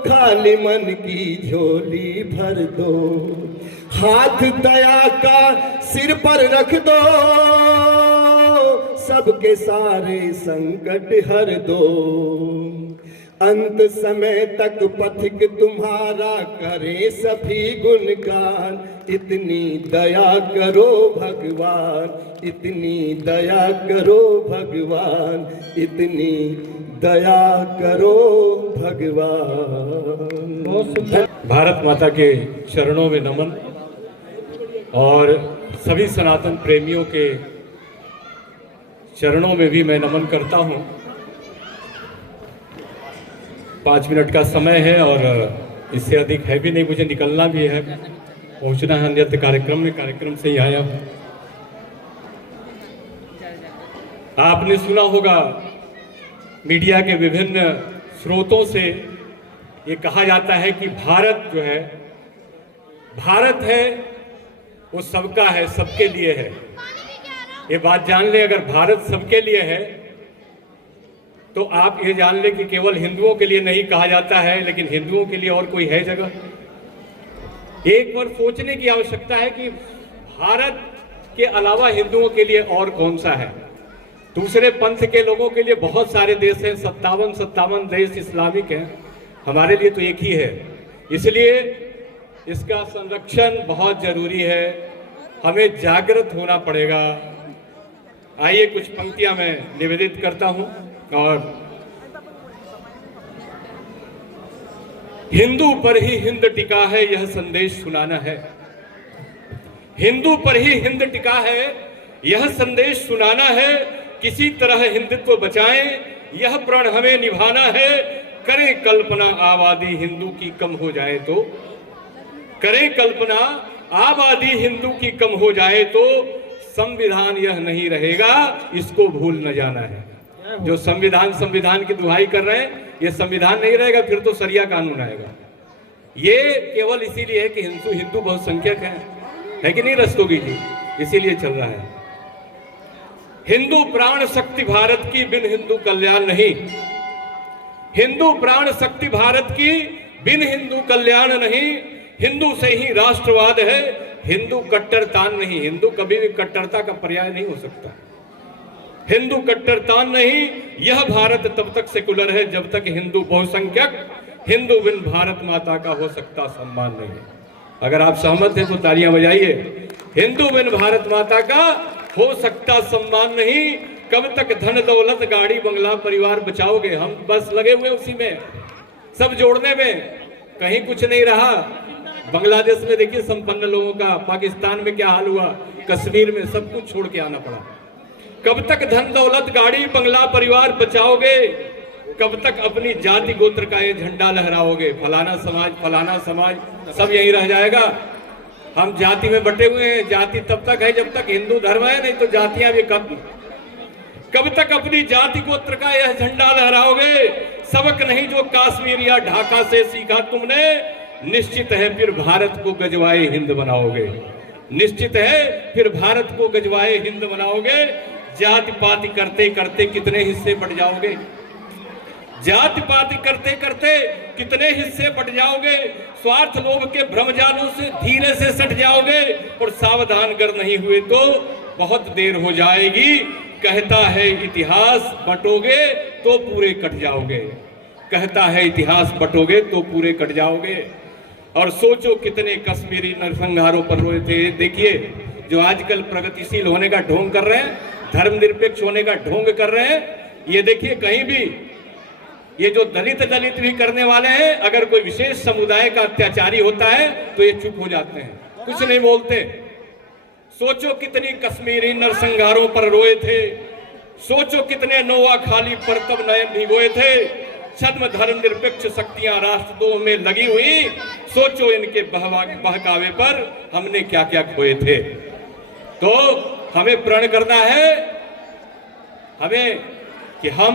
खाली मन की झोली भर दो। हाथ दया का सिर पर रख दो, सबके सारे संकट हर दो। अंत समय तक पथिक तुम्हारा करे सभी गुणगान। इतनी दया करो भगवान, इतनी दया करो भगवान, इतनी दया करो भगवान। भारत माता के चरणों में नमन, और सभी सनातन प्रेमियों के चरणों में भी मैं नमन करता हूं। 5 मिनट का समय है और इससे अधिक है भी नहीं, मुझे निकलना भी है, पहुंचना है अन्य कार्यक्रम में, कार्यक्रम से ही आया हूं। आपने सुना होगा मीडिया के विभिन्न स्रोतों से ये कहा जाता है कि भारत जो है, भारत है वो सबका है, सबके लिए है। ये बात जान ले, अगर भारत सबके लिए है तो आप ये जान ले कि केवल हिंदुओं के लिए नहीं कहा जाता है, लेकिन हिंदुओं के लिए और कोई है जगह? एक बार सोचने की आवश्यकता है कि भारत के अलावा हिंदुओं के लिए और कौन सा है? दूसरे पंथ के लोगों के लिए बहुत सारे देश हैं, 57 देश इस्लामिक हैं, हमारे लिए तो एक ही है। इसलिए इसका संरक्षण बहुत जरूरी है, हमें जागृत होना पड़ेगा। आइए कुछ पंक्तियां मैं निवेदित करता हूं। और हिंदू पर ही हिंद टिका है, यह संदेश सुनाना है। हिंदू पर ही हिंद टिका है, यह संदेश सुनाना है। किसी तरह हिंदुत्व बचाएं, यह प्रण हमें निभाना है। करें कल्पना आबादी हिंदू की कम हो जाए तो, करें कल्पना आबादी हिंदू की कम हो जाए तो, संविधान यह नहीं रहेगा, इसको भूल न जाना है। जो संविधान की दुहाई कर रहे हैं, ये संविधान नहीं रहेगा, फिर तो सरिया कानून आएगा। ये केवल इसीलिए है कि हिंदू बहुसंख्यक है कि नहीं रस्तोगी जी, इसीलिए चल रहा है। हिंदू प्राण शक्ति भारत की, बिन हिंदू कल्याण नहीं। हिंदू प्राण शक्ति भारत की, बिन हिंदू कल्याण नहीं। हिंदू से ही राष्ट्रवाद है, हिंदू कट्टरता नहीं। हिंदू कभी भी कट्टरता का पर्याय नहीं हो सकता। हिंदू कट्टरतान नहीं, यह भारत तब तक सेकुलर है जब तक हिंदू बहुसंख्यक हिंदू बिन भारत माता का हो सकता सम्मान नहीं। अगर आप सहमत हैं तो तालियां बजाइए। हिंदू बिन भारत माता का हो सकता सम्मान नहीं। कब तक धन दौलत गाड़ी बंगला परिवार बचाओगे? हम बस लगे हुए उसी में, सब जोड़ने में, कहीं कुछ नहीं रहा। बांग्लादेश में देखिए संपन्न लोगों का, पाकिस्तान में क्या हाल हुआ, कश्मीर में सब कुछ छोड़ के आना पड़ा। कब तक धन दौलत गाड़ी बंगला परिवार बचाओगे? कब तक अपनी जाति गोत्र का ये झंडा लहराओगे? फलाना समाज सब यही रह जाएगा। हम जाति में बटे हुए हैं। जाति तब तक है जब तक हिंदू धर्म है, नहीं तो जातियां भी कब तक अपनी जाति गोत्र का यह झंडा लहराओगे? सबक नहीं जो कश्मीर या ढाका से सीखा तुमने, निश्चित है फिर भारत को गजवाए हिंद बनाओगे। निश्चित है फिर भारत को गजवाए हिंद बनाओगे। जाति पाति करते करते कितने हिस्से बढ़ जाओगे? जाति पाति करते करते कितने हिस्से बढ़ जाओगे? स्वार्थ लोभ के भ्रमजालों से धीरे से सट जाओगे और सावधान कर नहीं हुए तो बहुत देर हो जाएगी। कहता है इतिहास बटोगे तो पूरे कट जाओगे। कहता है इतिहास बटोगे तो पूरे कट जाओगे। और सोचो कितने कश्मीरी नरसंहारों पर रोए थे। देखिए जो आजकल प्रगतिशील होने का ढोंग कर रहे हैं, धर्मनिरपेक्ष होने का ढोंग कर रहे हैं, ये देखिए कहीं भी ये जो दलित भी करने वाले हैं, अगर कोई विशेष समुदाय का अत्याचारी होता है तो ये चुप हो जाते हैं, कुछ नहीं बोलते। सोचो कितनी कश्मीरी नरसंहारों पर रोए थे। सोचो कितने नोआ खाली पर तब नयन भिगोए थे। छद्म धर्मनिरपेक्ष शक्तियां राष्ट्रद्रोह में लगी हुई। सोचो इनके बहकावे पर हमने क्या क्या खोए थे। तो हमें प्रण करना है हमें कि हम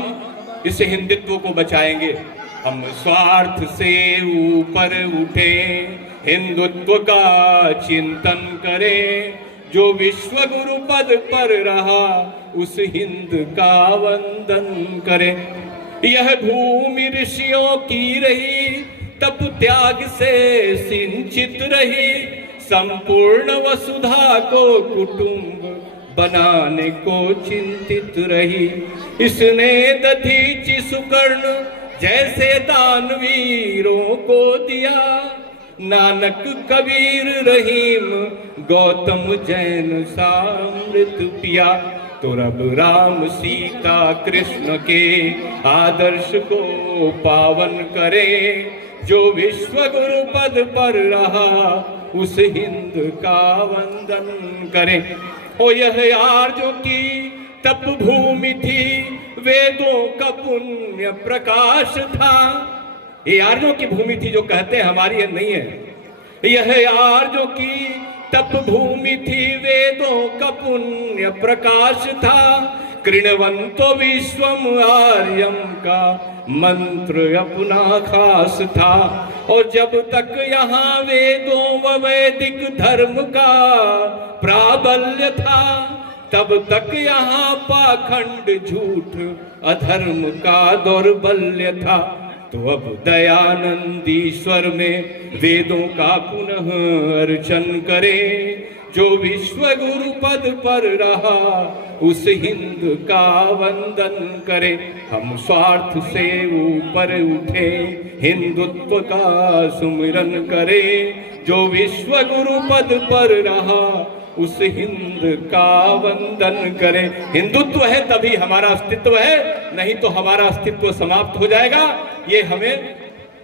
इस हिंदुत्व को बचाएंगे। हम स्वार्थ से ऊपर उठे, हिंदुत्व का चिंतन करें। जो विश्व गुरु पद पर रहा उस हिंद का वंदन करें। यह भूमि ऋषियों की रही, तप त्याग से सिंचित रही। संपूर्ण वसुधा को कुटुंब बनाने को चिंतित रही। इसने दधीचि सुकर्ण जैसे दानवीरों को दिया। नानक कबीर रहीम गौतम जैन सामृत पिया। तो रब राम सीता कृष्ण के आदर्श को पावन करे। जो विश्व गुरु पद पर रहा उस हिंद का वंदन करे। ओ यह आर्यों की तप भूमि थी, वेदों का पुण्य प्रकाश था। ये आर्यों की भूमि थी जो कहते हैं हमारी ये नहीं है। यह आर्यों की तप भूमि थी, वेदों का पुण्य प्रकाश था। कृणवंतो विश्वम आर्यम का मंत्र अपना खास था। और जब तक यहाँ वेदों व वैदिक धर्म का प्राबल्य था, तब तक यहाँ पाखंड झूठ अधर्म का दौर्बल्य था। तो अब दयानंदीश्वर में वेदों का पुनः अर्चन करें। जो विश्व गुरु पद पर रहा उस हिंद का वंदन करें। हम स्वार्थ से ऊपर उठे, हिंदुत्व का सुमिरन करें। जो विश्व गुरु पद पर रहा उस हिंद का वंदन करें। हिंदुत्व है तभी हमारा अस्तित्व है, नहीं तो हमारा अस्तित्व समाप्त हो जाएगा। ये हमें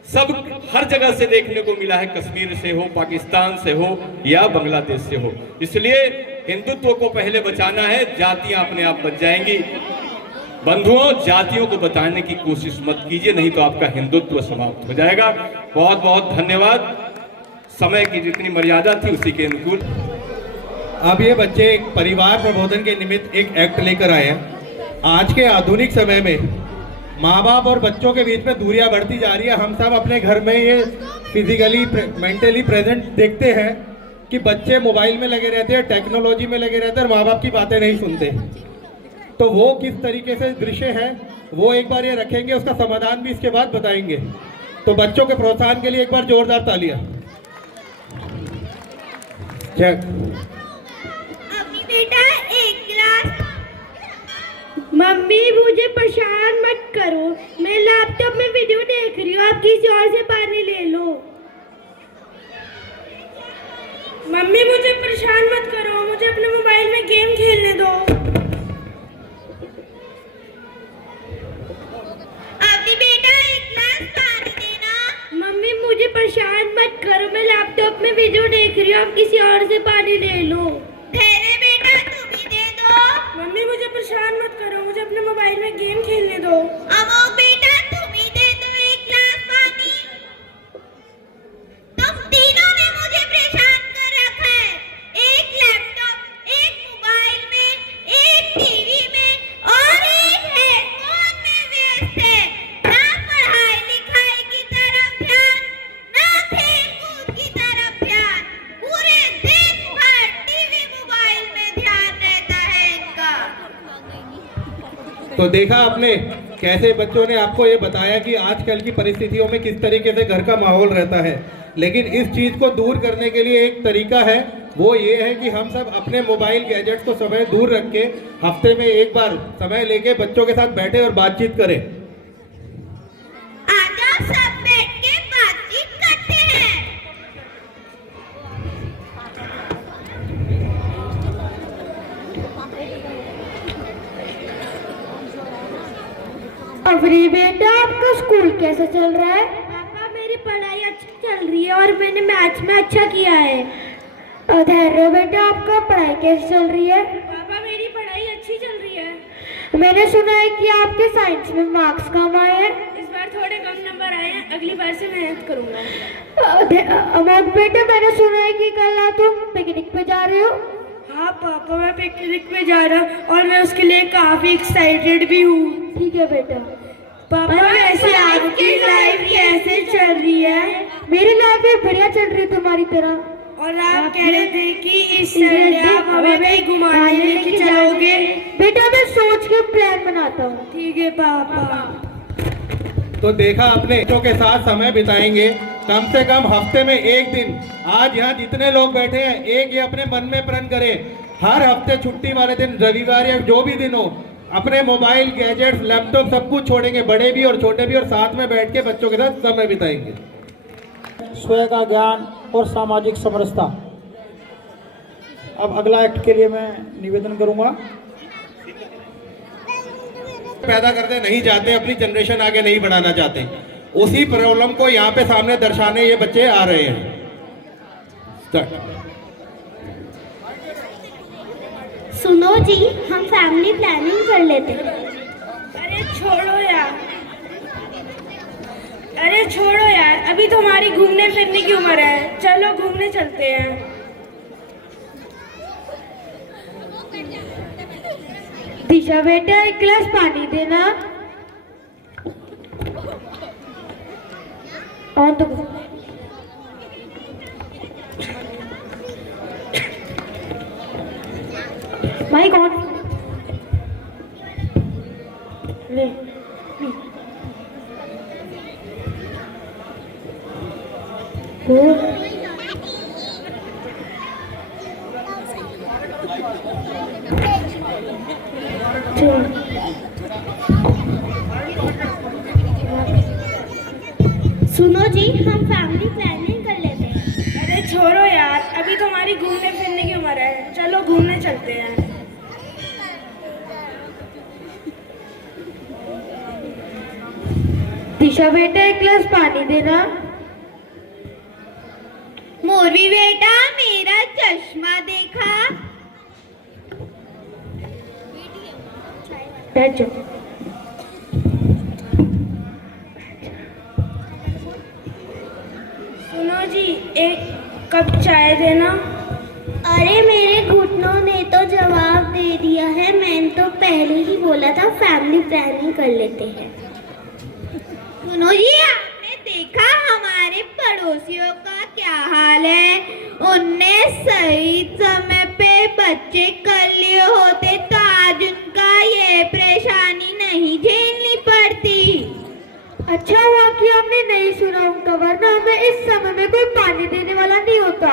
सब हर जगह से देखने को मिला है, कश्मीर से हो, पाकिस्तान से हो या बांग्लादेश से हो। इसलिए हिंदुत्व को पहले बचाना है, जातियां अपने आप बच जाएंगी। बंधुओं, जातियों को बताने की कोशिश मत कीजिए, नहीं तो आपका हिंदुत्व समाप्त हो जाएगा। बहुत बहुत धन्यवाद। समय की जितनी मर्यादा थी उसी के अनुकूल अब ये बच्चे एक परिवार प्रबोधन के निमित्त एक एक्ट लेकर आए हैं। आज के आधुनिक समय में माँ बाप और बच्चों के बीच में दूरियां बढ़ती जा रही है। हम सब अपने घर में ये फिजिकली मेंटली प्रेजेंट देखते हैं कि बच्चे मोबाइल में लगे रहते हैं, टेक्नोलॉजी में लगे रहते हैं और माँ बाप की बातें नहीं सुनते। तो वो किस तरीके से दृश्य है वो एक बार ये रखेंगे, उसका समाधान भी इसके बाद बताएंगे। तो बच्चों के प्रोत्साहन के लिए एक बार जोरदार तालियां। बेटा एक गिलास मम्मी मुझे परेशान मत करो, मैं लैपटॉप में वीडियो देख रही हूँ, आप किसी और से पानी ले लो। मम्मी मुझे परेशान मत करो, मुझे अपने मोबाइल में गेम खेलने दो। अभी बेटा एक गिलास पानी देना। मम्मी मुझे परेशान मत करो, मैं लैपटॉप में वीडियो देख रही हूँ, आप किसी और से पानी ले लो। ठहरे बेटा तुम ही दे दो। मम्मी मुझे परेशान मत करो, मुझे अपने मोबाइल में गेम खेलने दो। अब बेटा तुम ही दे दो एक गिलास पानी। तुम तीनों ने मुझे परेशान कर रखा है, एक लैपटॉप, एक मोबाइल में, एक टीवी में और एक हेडफोन में व्यस्त है। ना पढ़ाई लिखाई की तरफ ध्यान, ना खेल कूद की तरफ ध्यान, पूरे दिन भर टीवी मोबाइल में ध्यान रहता है इनका। तो देखा आपने कैसे बच्चों ने आपको ये बताया कि आजकल की परिस्थितियों में किस तरीके से घर का माहौल रहता है, लेकिन इस चीज़ को दूर करने के लिए एक तरीका है, वो ये है कि हम सब अपने मोबाइल गैजेट्स को समय दूर रख के हफ्ते में एक बार समय लेके बच्चों के साथ बैठे और बातचीत करें। आजा सब बैठ के बातचीत करते हैं। अवरी बेटा आपका स्कूल कैसा चल रहा है? पापा मेरी पढ़ाई अच्छी चल रही है और मैंने मैथ्स में अच्छा किया है। धैर्य बेटा आपका पढ़ाई कैसी चल रही है? पापा मेरी पढ़ाई अच्छी चल रही है। मैंने सुना है कि आपके साइंस में मार्क्स कम आए हैं। इस बार थोड़े कम नंबर आए हैं, अगली बार से मेहनत करूंगा। अमोक बेटा मैंने सुना है कि कल तुम पिकनिक पे जा रहे हो। हाँ पापा मैं पिकनिक पे जा रहा हूँ और मैं उसके लिए काफी एक्साइटेड भी हूँ। ठीक है बेटा। पापा वैसे आपकी लाइफ कैसे चल रही है? मेरी लाइफ भी बढ़िया चल रही है तुम्हारी तरह। और आप कह रहे थे कि इस संडे आप हमें भी घुमाने लेके जाओगे। बेटा मैं सोच के प्लान बनाता हूँ। ठीक है पापा। तो देखा आपने, बच्चों के साथ समय बिताएंगे कम से कम हफ्ते में एक दिन। आज यहाँ जितने लोग बैठे हैं, एक ये अपने मन में प्रण करें, हर हफ्ते छुट्टी वाले दिन, रविवार या जो भी दिन हो, अपने मोबाइल गैजेट्स लैपटॉप सब कुछ छोड़ेंगे, बड़े भी और छोटे भी, और साथ में बैठ के बच्चों के साथ समय बिताएंगे। स्वयं का ज्ञान और सामाजिक समरसता। अब अगला एक्ट के लिए मैं निवेदन करूंगा। पैदा करते नहीं चाहते, अपनी जनरेशन आगे नहीं बढ़ाना चाहते, उसी प्रॉब्लम को यहाँ पे सामने दर्शाने ये बच्चे आ रहे हैं। सुनो जी हम फैमिली प्लानिंग कर लेते हैं। अरे छोड़ो यार, अरे छोड़ो यार, अभी तो हमारी घूमने फिरने की उम्र है, चलो घूमने चलते हैं। दिशा बेटा एक गिलास पानी देना। और तो भाई कौन ले सुनो जी हम फैमिली प्लानिंग कर लेते हैं। अरे छोड़ो यार, अभी तो हमारी घूमने फिरने की उम्र है, चलो घूमने चलते हैं। दिशा बेटा एक गिलास पानी देना। मोरवी बेटा मेरा चश्मा देखा। बैठ जाओ। सुनो जी एक कप चाय देना। अरे मेरे घुटनों ने तो जवाब दे दिया है, मैंने तो पहले ही बोला था फैमिली प्लानिंग कर लेते हैं। सुनो जी आपने देखा हमारे पड़ोसियों का क्या हाल है, उनने सही समय पे बच्चे कर लिए होते तो आज उनका ये परेशानी नहीं झेलनी पड़ती। अच्छा हुआ कि हमने नहीं सुना उनका, वरना हमें इस समय में कोई पानी देने वाला नहीं होता।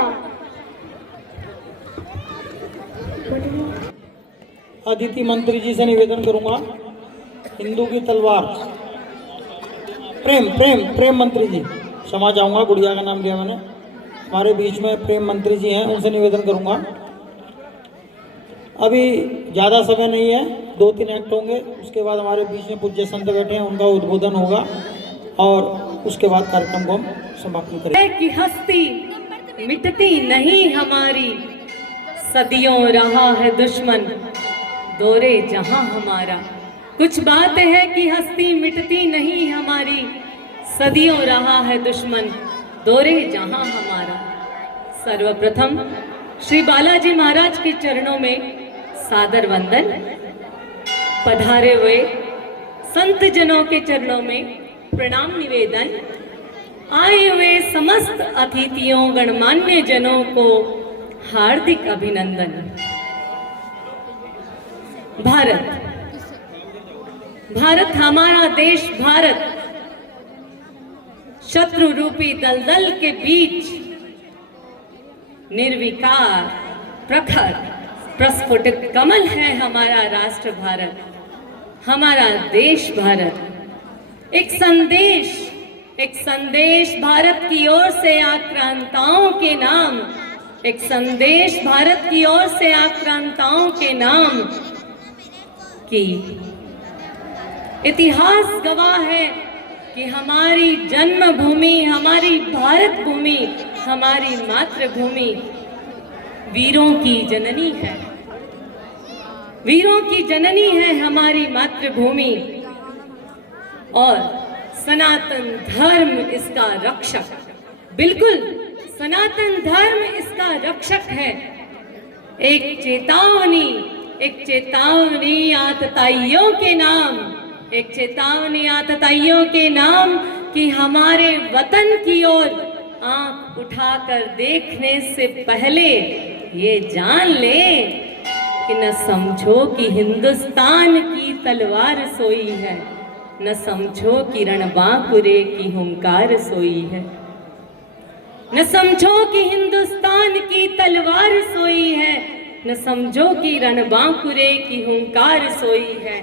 अदिति मंत्री जी से निवेदन करूंगा, हिंदू की तलवार। प्रेम मंत्री जी, क्षमा चाहूँगा, गुड़िया का नाम लिया मैंने। हमारे बीच में प्रेम मंत्री जी हैं, उनसे निवेदन करूंगा। अभी ज़्यादा समय नहीं है, 2-3 एक्ट होंगे, उसके बाद हमारे बीच में पूज्य संत बैठे हैं, उनका उद्बोधन होगा और उसके बाद कार्यक्रम को हम समाप्त करेंगे। कि हस्ती मिटती नहीं हमारी, सदियों रहा है दुश्मन दौरे जहां हमारा। कुछ बात है कि हस्ती मिटती नहीं हमारी, सदियों रहा है दुश्मन दौरे जहां हमारा। सर्वप्रथम श्री बालाजी महाराज के चरणों में सादर वंदन, पधारे हुए संत जनों के चरणों में प्रणाम निवेदन, आए हुए समस्त अतिथियों गणमान्य जनों को हार्दिक अभिनंदन। भारत हमारा देश, भारत शत्रु रूपी दलदल के बीच निर्विकार प्रखर प्रस्फुटित कमल है हमारा राष्ट्र भारत, हमारा देश भारत। एक संदेश भारत की ओर से आक्रांताओं के नाम, एक संदेश भारत की ओर से आक्रांताओं के नाम की इतिहास गवाह है कि हमारी जन्मभूमि, हमारी भारत भूमि, हमारी मातृभूमि वीरों की जननी है, वीरों की जननी है हमारी मातृभूमि। और सनातन धर्म इसका रक्षक, बिल्कुल सनातन धर्म इसका रक्षक है। एक चेतावनी आतताइयों के नाम, एक चेतावनी आतताइयों के नाम कि हमारे वतन की ओर आंख उठाकर देखने से पहले ये जान ले कि न समझो कि हिंदुस्तान की तलवार सोई है, न समझो कि रणबांकुरे की हुंकार सोई है, न समझो कि हिंदुस्तान की तलवार सोई है, न समझो कि रणबांकुरे की हुंकार सोई है।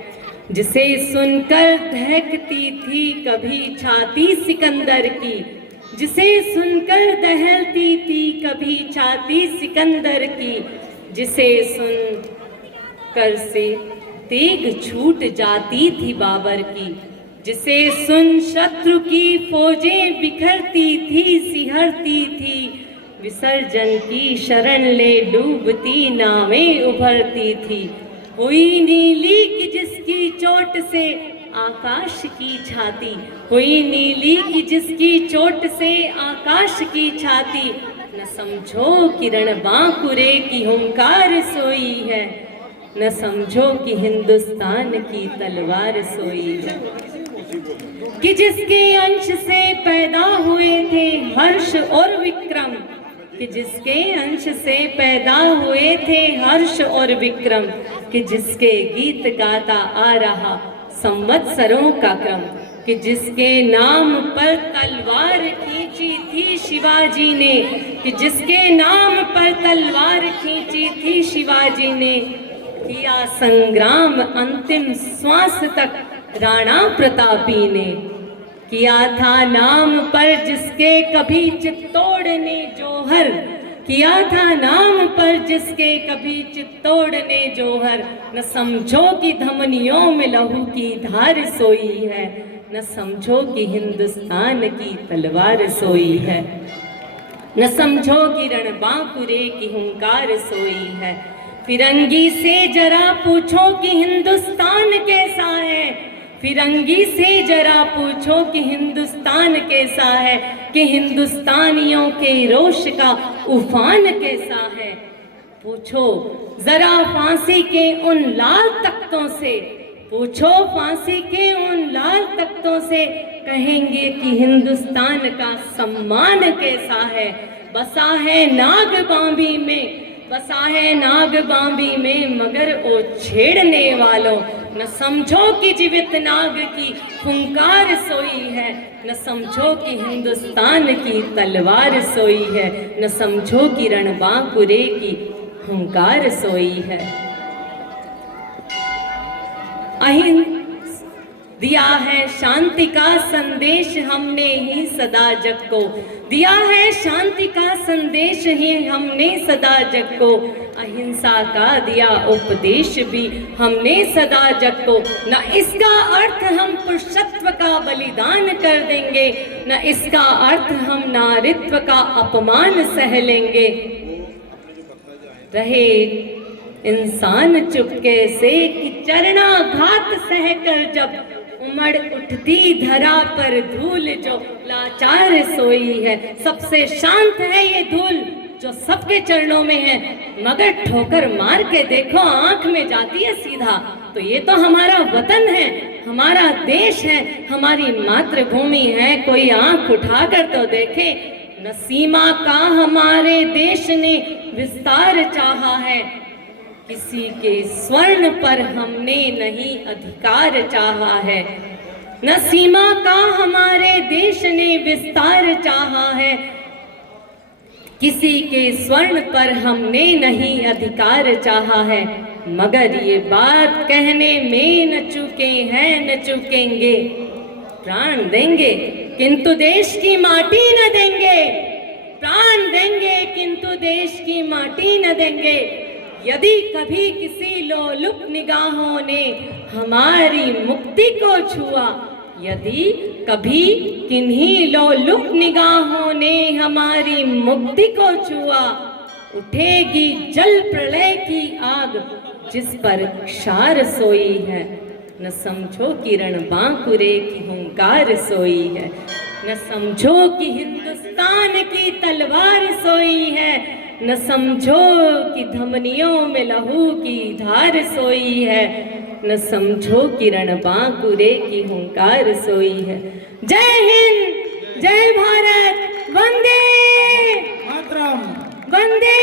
जिसे सुनकर दहकती थी कभी छाती सिकंदर की, जिसे सुनकर दहलती थी कभी छाती सिकंदर की, जिसे सुनकर से तेग छूट जाती थी बाबर की, जिसे सुन शत्रु की फौजें बिखरती थी सिहरती थी, विसर्जन की शरण ले डूबती नावें उभरती थी। हुई नीली की जिसकी चोट से आकाश की छाती, हुई नीली की जिसकी चोट से आकाश की छाती, न समझो कि रणबांकुरे की हुंकार सोई है, न समझो कि हिंदुस्तान की तलवार सोई है। कि जिसके अंश से पैदा हुए थे हर्ष और विक्रम, कि जिसके अंश से पैदा हुए थे हर्ष और विक्रम, कि जिसके गीत गाता आ रहा संवत्सरों का क्रम, कि जिसके नाम पर तलवार खींची थी शिवाजी ने, कि जिसके नाम पर तलवार खींची थी शिवाजी ने, किया संग्राम अंतिम श्वास तक राणा प्रतापी ने, किया था नाम पर जिसके कभी चित्तौड़ ने जोहर, किया था नाम पर जिसके कभी चित्तौड़ ने जोहर। न समझो कि धमनियों में लहू की धार सोई है, न समझो कि हिंदुस्तान की तलवार सोई है, न समझो कि रणबांकुरे की हुंकार सोई है। फिरंगी से जरा पूछो कि हिंदुस्तान कैसा है, फिरंगी से जरा पूछो कि हिंदुस्तान कैसा है, कि हिंदुस्तानियों के रोष का उफान कैसा है। पूछो जरा फांसी के उन लाल तख्तों से, पूछो फांसी के उन लाल तख्तों से, कहेंगे कि हिंदुस्तान का सम्मान कैसा है। बसा है नागबांबी में, बसा है नागबांबी में, मगर ओ छेड़ने वालों न समझो कि जीवित नाग की हुंकार सोई है, न समझो कि हिंदुस्तान की तलवार सोई है, न समझो कि रणबांकुरे की हुंकार सोई है। दिया है शांति का संदेश हमने ही सदा जग को, दिया है शांति का संदेश ही हमने सदा जग को, अहिंसा का दिया उपदेश भी हमने सदा जग को। न इसका अर्थ हम पुरुषत्व का बलिदान कर देंगे, न इसका अर्थ हम नारीत्व का अपमान सह लेंगे। रहे इंसान चुपके से कि चरणाघात सहकर जब उमड़ उठती धरा पर धूल जो लाचार सोई है। सबसे शांत है ये धूल जो सबके चरणों में है, मगर ठोकर मार के देखो आंख में जाती है सीधा। तो ये तो हमारा वतन है, हमारा देश है, हमारी मातृभूमि है, कोई आंख उठाकर तो देखे। न सीमा का हमारे देश ने विस्तार चाहा है, किसी के स्वर्ण पर हमने नहीं अधिकार चाहा है। न सीमा का हमारे देश ने विस्तार चाहा है, किसी के स्वर्ण पर हमने नहीं अधिकार चाहा है। मगर ये बात कहने में न चूके हैं न चूकेंगे, प्राण देंगे किंतु देश की माटी न देंगे, प्राण देंगे किंतु देश की माटी न देंगे। यदि कभी किसी लोलुप निगाहों ने हमारी मुक्ति को छुआ, यदि कभी किन्हीं लोलुप निगाहों ने हमारी मुक्ति को छुआ, उठेगी जल प्रलय की आग जिस पर क्षार सोई है। न समझो किरण बांकुरे की हुंकार सोई है, न समझो कि हिंदुस्तान की तलवार सोई है, न समझो कि धमनियों में लहू की धार सोई है, न समझो किरण बांकुरे की हुंकार सोई है। जय हिंद, जय भारत, वंदे मातरम, वंदे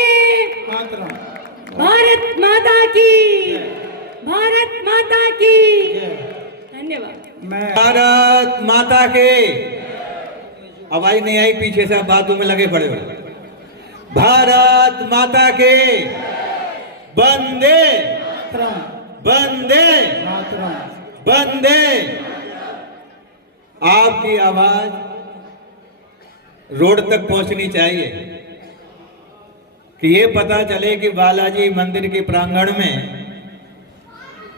मातरम। भारत माता की, भारत माता की धन्यवाद। भारत माता के, आवाज नहीं आई पीछे से, आप बातों में लगे पड़े हो। भारत माता के, वंदे वंदे वंदे। आपकी आवाज रोड तक पहुंचनी चाहिए कि ये पता चले कि बालाजी मंदिर के प्रांगण में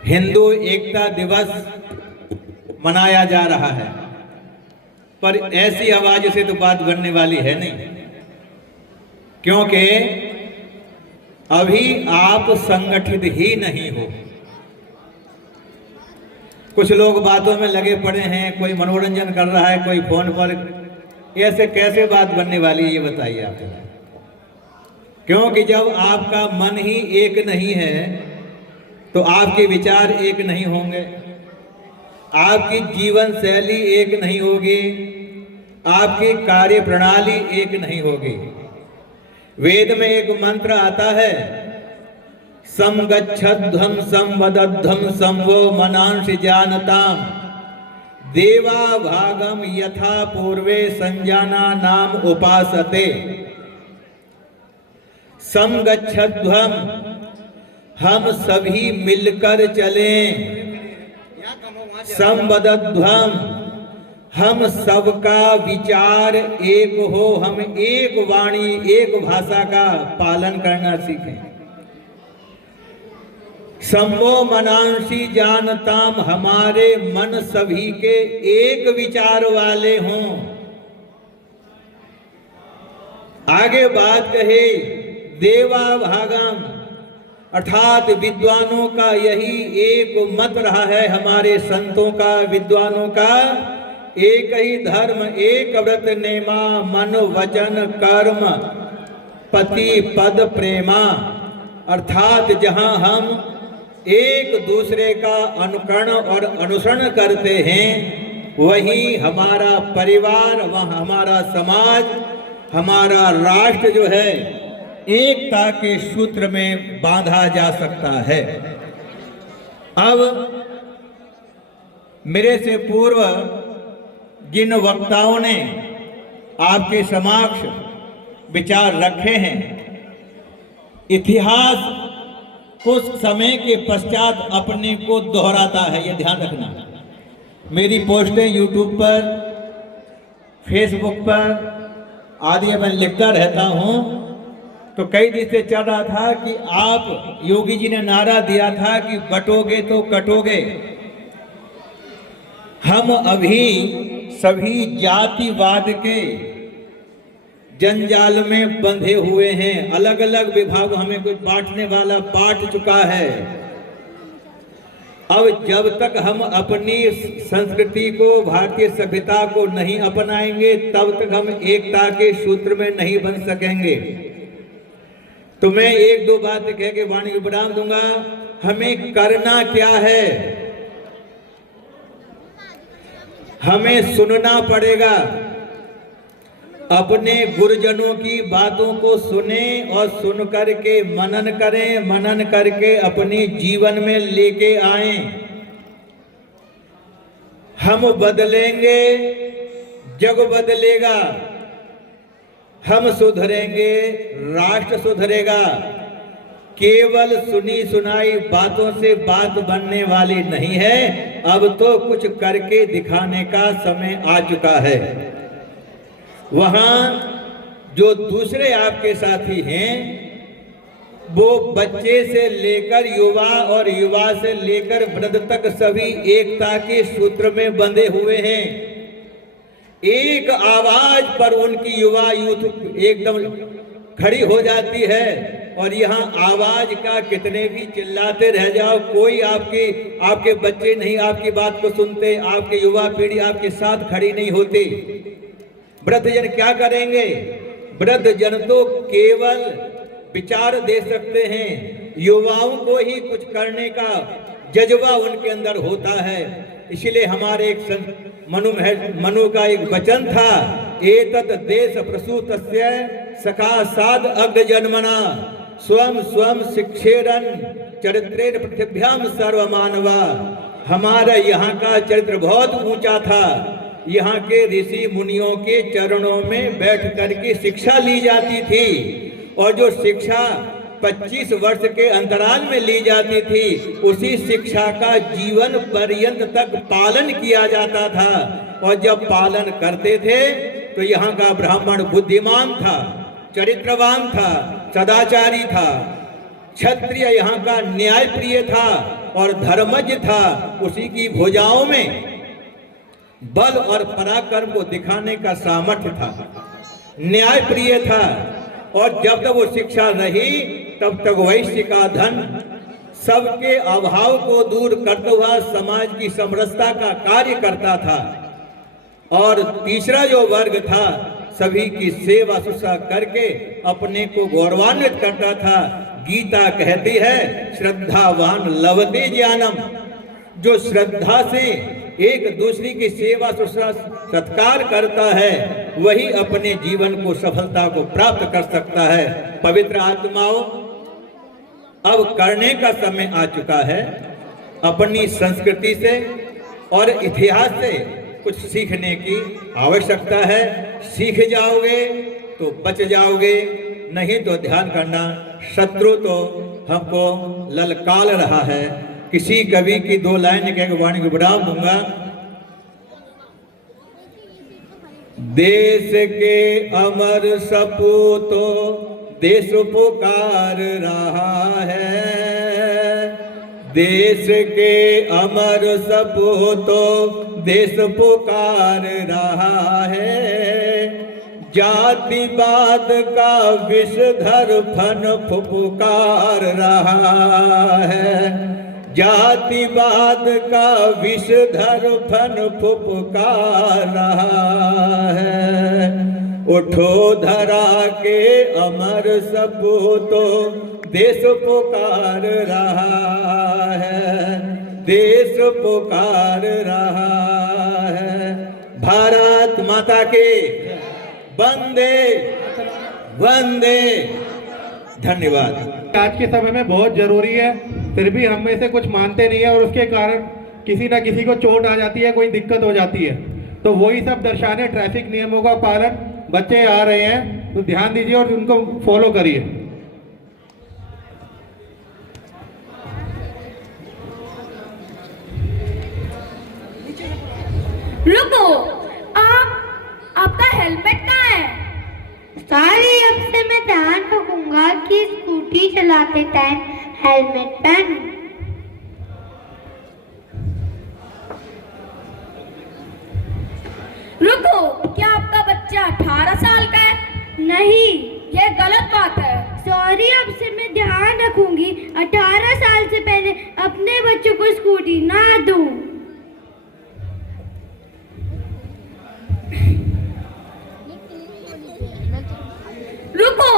हिंदू एकता दिवस मनाया जा रहा है। पर ऐसी आवाज से तो बात बनने वाली है नहीं, क्योंकि अभी आप संगठित ही नहीं हो। कुछ लोग बातों में लगे पड़े हैं, कोई मनोरंजन कर रहा है, कोई फोन पर। ऐसे कैसे बात बनने वाली है ये बताइए आप। क्योंकि जब आपका मन ही एक नहीं है तो आपके विचार एक नहीं होंगे, आपकी जीवन शैली एक नहीं होगी, आपकी कार्य प्रणाली एक नहीं होगी। वेद में एक मंत्र आता है, समगच्छध्वम संवदध्वम संवो मनांसि जानताम देवा भागम यथा पूर्वे संजाना नाम उपासते। समगच्छध्वम, हम सभी मिलकर चलें। संवदध्वम, हम सबका विचार एक हो, हम एक वाणी एक भाषा का पालन करना सीखें। संवो मनांसि जानताम, हमारे मन सभी के एक विचार वाले हों। आगे बात कहे देवा भागम, अर्थात विद्वानों का यही एक मत रहा है, हमारे संतों का, विद्वानों का एक ही धर्म, एक व्रत नेमा, मन वचन कर्म पति पद प्रेमा। अर्थात जहां हम एक दूसरे का अनुकरण और अनुसरण करते हैं, वही हमारा परिवार, वह हमारा समाज, हमारा राष्ट्र जो है एकता के सूत्र में बांधा जा सकता है। अब मेरे से पूर्व जिन वक्ताओं ने आपके समक्ष विचार रखे हैं, इतिहास कुछ समय के पश्चात अपने को दोहराता है, ये ध्यान रखना। मेरी पोस्टें यूट्यूब पर, फेसबुक पर आदि मैं लिखता रहता हूँ। तो कई दिन से चल रहा था कि आप, योगी जी ने नारा दिया था कि बटोगे तो कटोगे। हम अभी सभी जातिवाद के जंजाल में बंधे हुए हैं। अलग अलग विभाग हमें कोई बांटने वाला बांट चुका है। अब जब तक हम अपनी संस्कृति को, भारतीय सभ्यता को नहीं अपनाएंगे, तब तक हम एकता के सूत्र में नहीं बन सकेंगे। तो मैं एक दो बात कह के वाणी को विराम दूंगा। हमें करना क्या है? हमें सुनना पड़ेगा। अपने गुरुजनों की बातों को सुने और सुन करके मनन करें, मनन करके अपने जीवन में लेके आएं। हम बदलेंगे, जग बदलेगा। हम सुधरेंगे, राष्ट्र सुधरेगा। केवल सुनी सुनाई बातों से बात बनने वाली नहीं है। अब तो कुछ करके दिखाने का समय आ चुका है। वहां जो दूसरे आपके साथी हैं, वो बच्चे से लेकर युवा और युवा से लेकर वृद्ध तक सभी एकता के सूत्र में बंधे हुए हैं। एक आवाज पर उनकी युवा यूथ एकदम खड़ी हो जाती है। और यहाँ आवाज का कितने भी चिल्लाते रह जाओ, कोई आपके बच्चे नहीं आपकी बात को सुनते, आपके युवा पीढ़ी आपके साथ खड़ी नहीं होती। वृद्ध जन क्या करेंगे? वृद्ध जन तो केवल विचार दे सकते हैं। युवाओं को ही कुछ करने का जज्बा उनके अंदर होता है। इसलिए हमारे एक मनु का एक वचन था, एतत् देश प्रसूतस्य सखा साध अग्र जन्मना स्वयं स्वयं शिक्षेरन चरित्रेण पृथिव्याम सर्वमानवा। हमारा यहाँ का चरित्र बहुत ऊंचा था। यहाँ के ऋषि मुनियों के चरणों में बैठ करके शिक्षा ली जाती थी। और जो शिक्षा 25 वर्ष के अंतराल में ली जाती थी, उसी शिक्षा का जीवन पर्यंत तक पालन किया जाता था। और जब पालन करते थे तो यहाँ का ब्राह्मण बुद्धिमान था, चरित्रवान था, सदाचारी था। क्षत्रिय यहाँ का न्यायप्रिय था और धर्मज्ञ था। उसी की भुजाओं में बल और पराक्रम को दिखाने का सामर्थ्य था, न्यायप्रिय था। और जब तक वो शिक्षा रही, तब तक वैश्य का धन सबके अभाव को दूर करता हुआ समाज की समरसता का कार्य करता था। और तीसरा जो वर्ग था, सभी की सेवा शुश्रूषा करके अपने को गौरवान्वित करता था। गीता कहती है, श्रद्धावान लभते ज्ञानम। जो श्रद्धा से एक दूसरे की सेवा शुश्रूषा सत्कार करता है, वही अपने जीवन को सफलता को प्राप्त कर सकता है। पवित्र आत्माओं, अब करने का समय आ चुका है। अपनी संस्कृति से और इतिहास से कुछ सीखने की आवश्यकता है। सीख जाओगे तो बच जाओगे, नहीं तो ध्यान करना, शत्रु तो हमको ललकार रहा है। किसी कवि की दो लाइन कह के वाणी को विराम दूंगा। देश के अमर सपूतो देश पुकार रहा है। देश के अमर सपूतो देश पुकार रहा है। जातिवाद का विषधर फन फुफकार रहा है। जातिवाद का विषधर फन फुफकार रहा है। उठो धरा के अमर सपूतो देश पुकार रहा है। देश पुकार रहा है। भारत माता के वंदे वंदे। धन्यवाद। आज के समय में बहुत जरूरी है, फिर भी हम में से कुछ मानते नहीं है और उसके कारण किसी ना किसी को चोट आ जाती है, कोई दिक्कत हो जाती है। तो वही सब दर्शाने ट्रैफिक नियमों का पालन। बच्चे आ रहे हैं तो ध्यान दीजिए और उनको फॉलो करिए। रुको, आपका हेलमेट कहाँ है? सारी अब से मैं ध्यान रखूंगा कि स्कूटी चलाते टाइम हेलमेट पहनूं। रुको, क्या आपका बच्चा 18 साल का है? नहीं, ये गलत बात है। सॉरी, अब से मैं ध्यान रखूंगी 18 साल से पहले अपने बच्चों को स्कूटी ना दूं। रुको,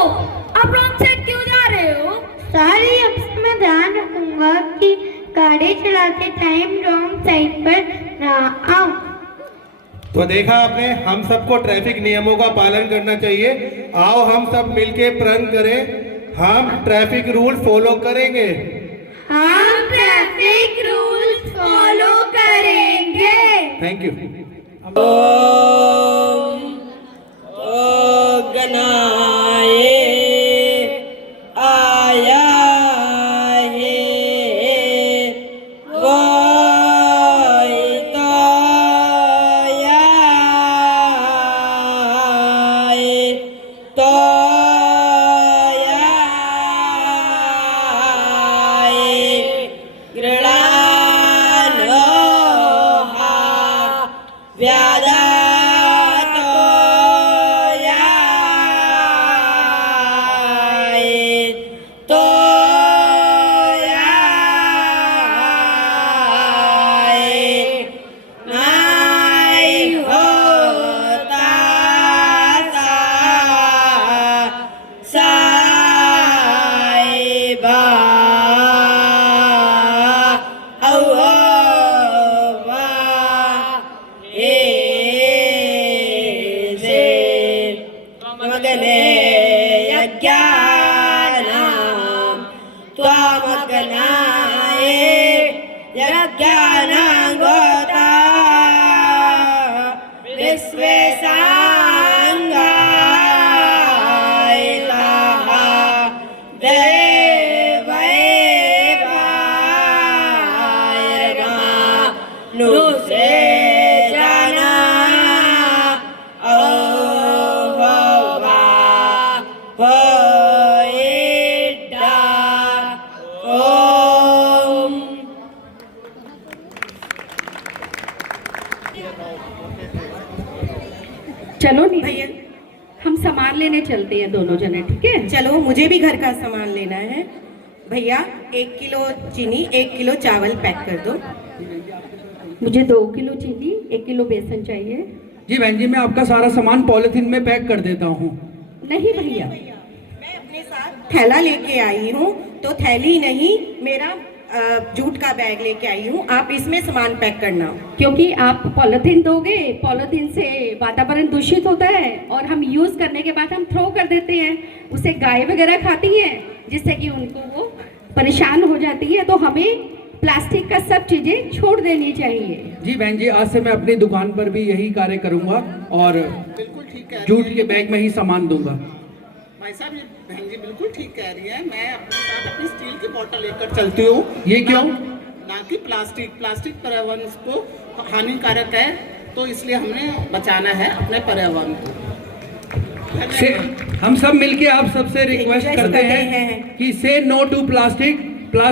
आप रॉन्ग साइड क्यों जा रहे हो? सॉरी, अब से मैं ध्यान रखूंगा कि गाड़ी चलाते टाइम रॉन्ग साइड पर ना आऊं। तो देखा आपने, हम सबको ट्रैफिक नियमों का पालन करना चाहिए। आओ हम सब मिलके प्रण करें, हम ट्रैफिक रूल फॉलो करेंगे। हम ट्रैफिक रूल्स फॉलो करेंगे। Thank you. चलो नहीं भैया, हम सामान लेने चलते हैं दोनों जने, ठीक है? चलो, मुझे भी घर का सामान लेना है। भैया 1 किलो चीनी, 1 किलो चावल पैक कर दो। मुझे 2 किलो चीनी, 1 किलो बेसन चाहिए। जी बहन जी, मैं आपका सारा सामान पॉलिथीन में पैक कर देता हूँ। नहीं भैया, मैं अपने साथ थैला लेके आई हूँ, तो थैली नहीं, मेरा जूट का बैग लेके आई हूँ, आप इसमें सामान पैक करना। क्योंकि आप पॉलिथीन दोगे, पॉलिथीन से वातावरण दूषित होता है और हम यूज करने के बाद हम थ्रो कर देते हैं, उसे गाय वगैरह खाती हैं, जिससे कि उनको वो परेशान हो जाती है। तो हमें प्लास्टिक का सब चीजें छोड़ देनी चाहिए। जी बहन जी, आज से मैं अपनी दुकान पर भी यही कार्य करूंगा और बिल्कुल ठीक है, जूट के बैग में ही सामान दूंगा। भाई साहब, ये बहन जी बिल्कुल ठीक कह रही है। मैं अपने साथ अपनी स्टील की बोतल लेकर चलती हूँ। ये क्यों? ना कि प्लास्टिक पर्यावरण को हानिकारक है, तो इसलिए हमने बचाना है अपने पर्यावरण को। हम सब मिलके आप सबसे रिक्वेस्ट करते हैं कि से नो टू प्लास्टिक।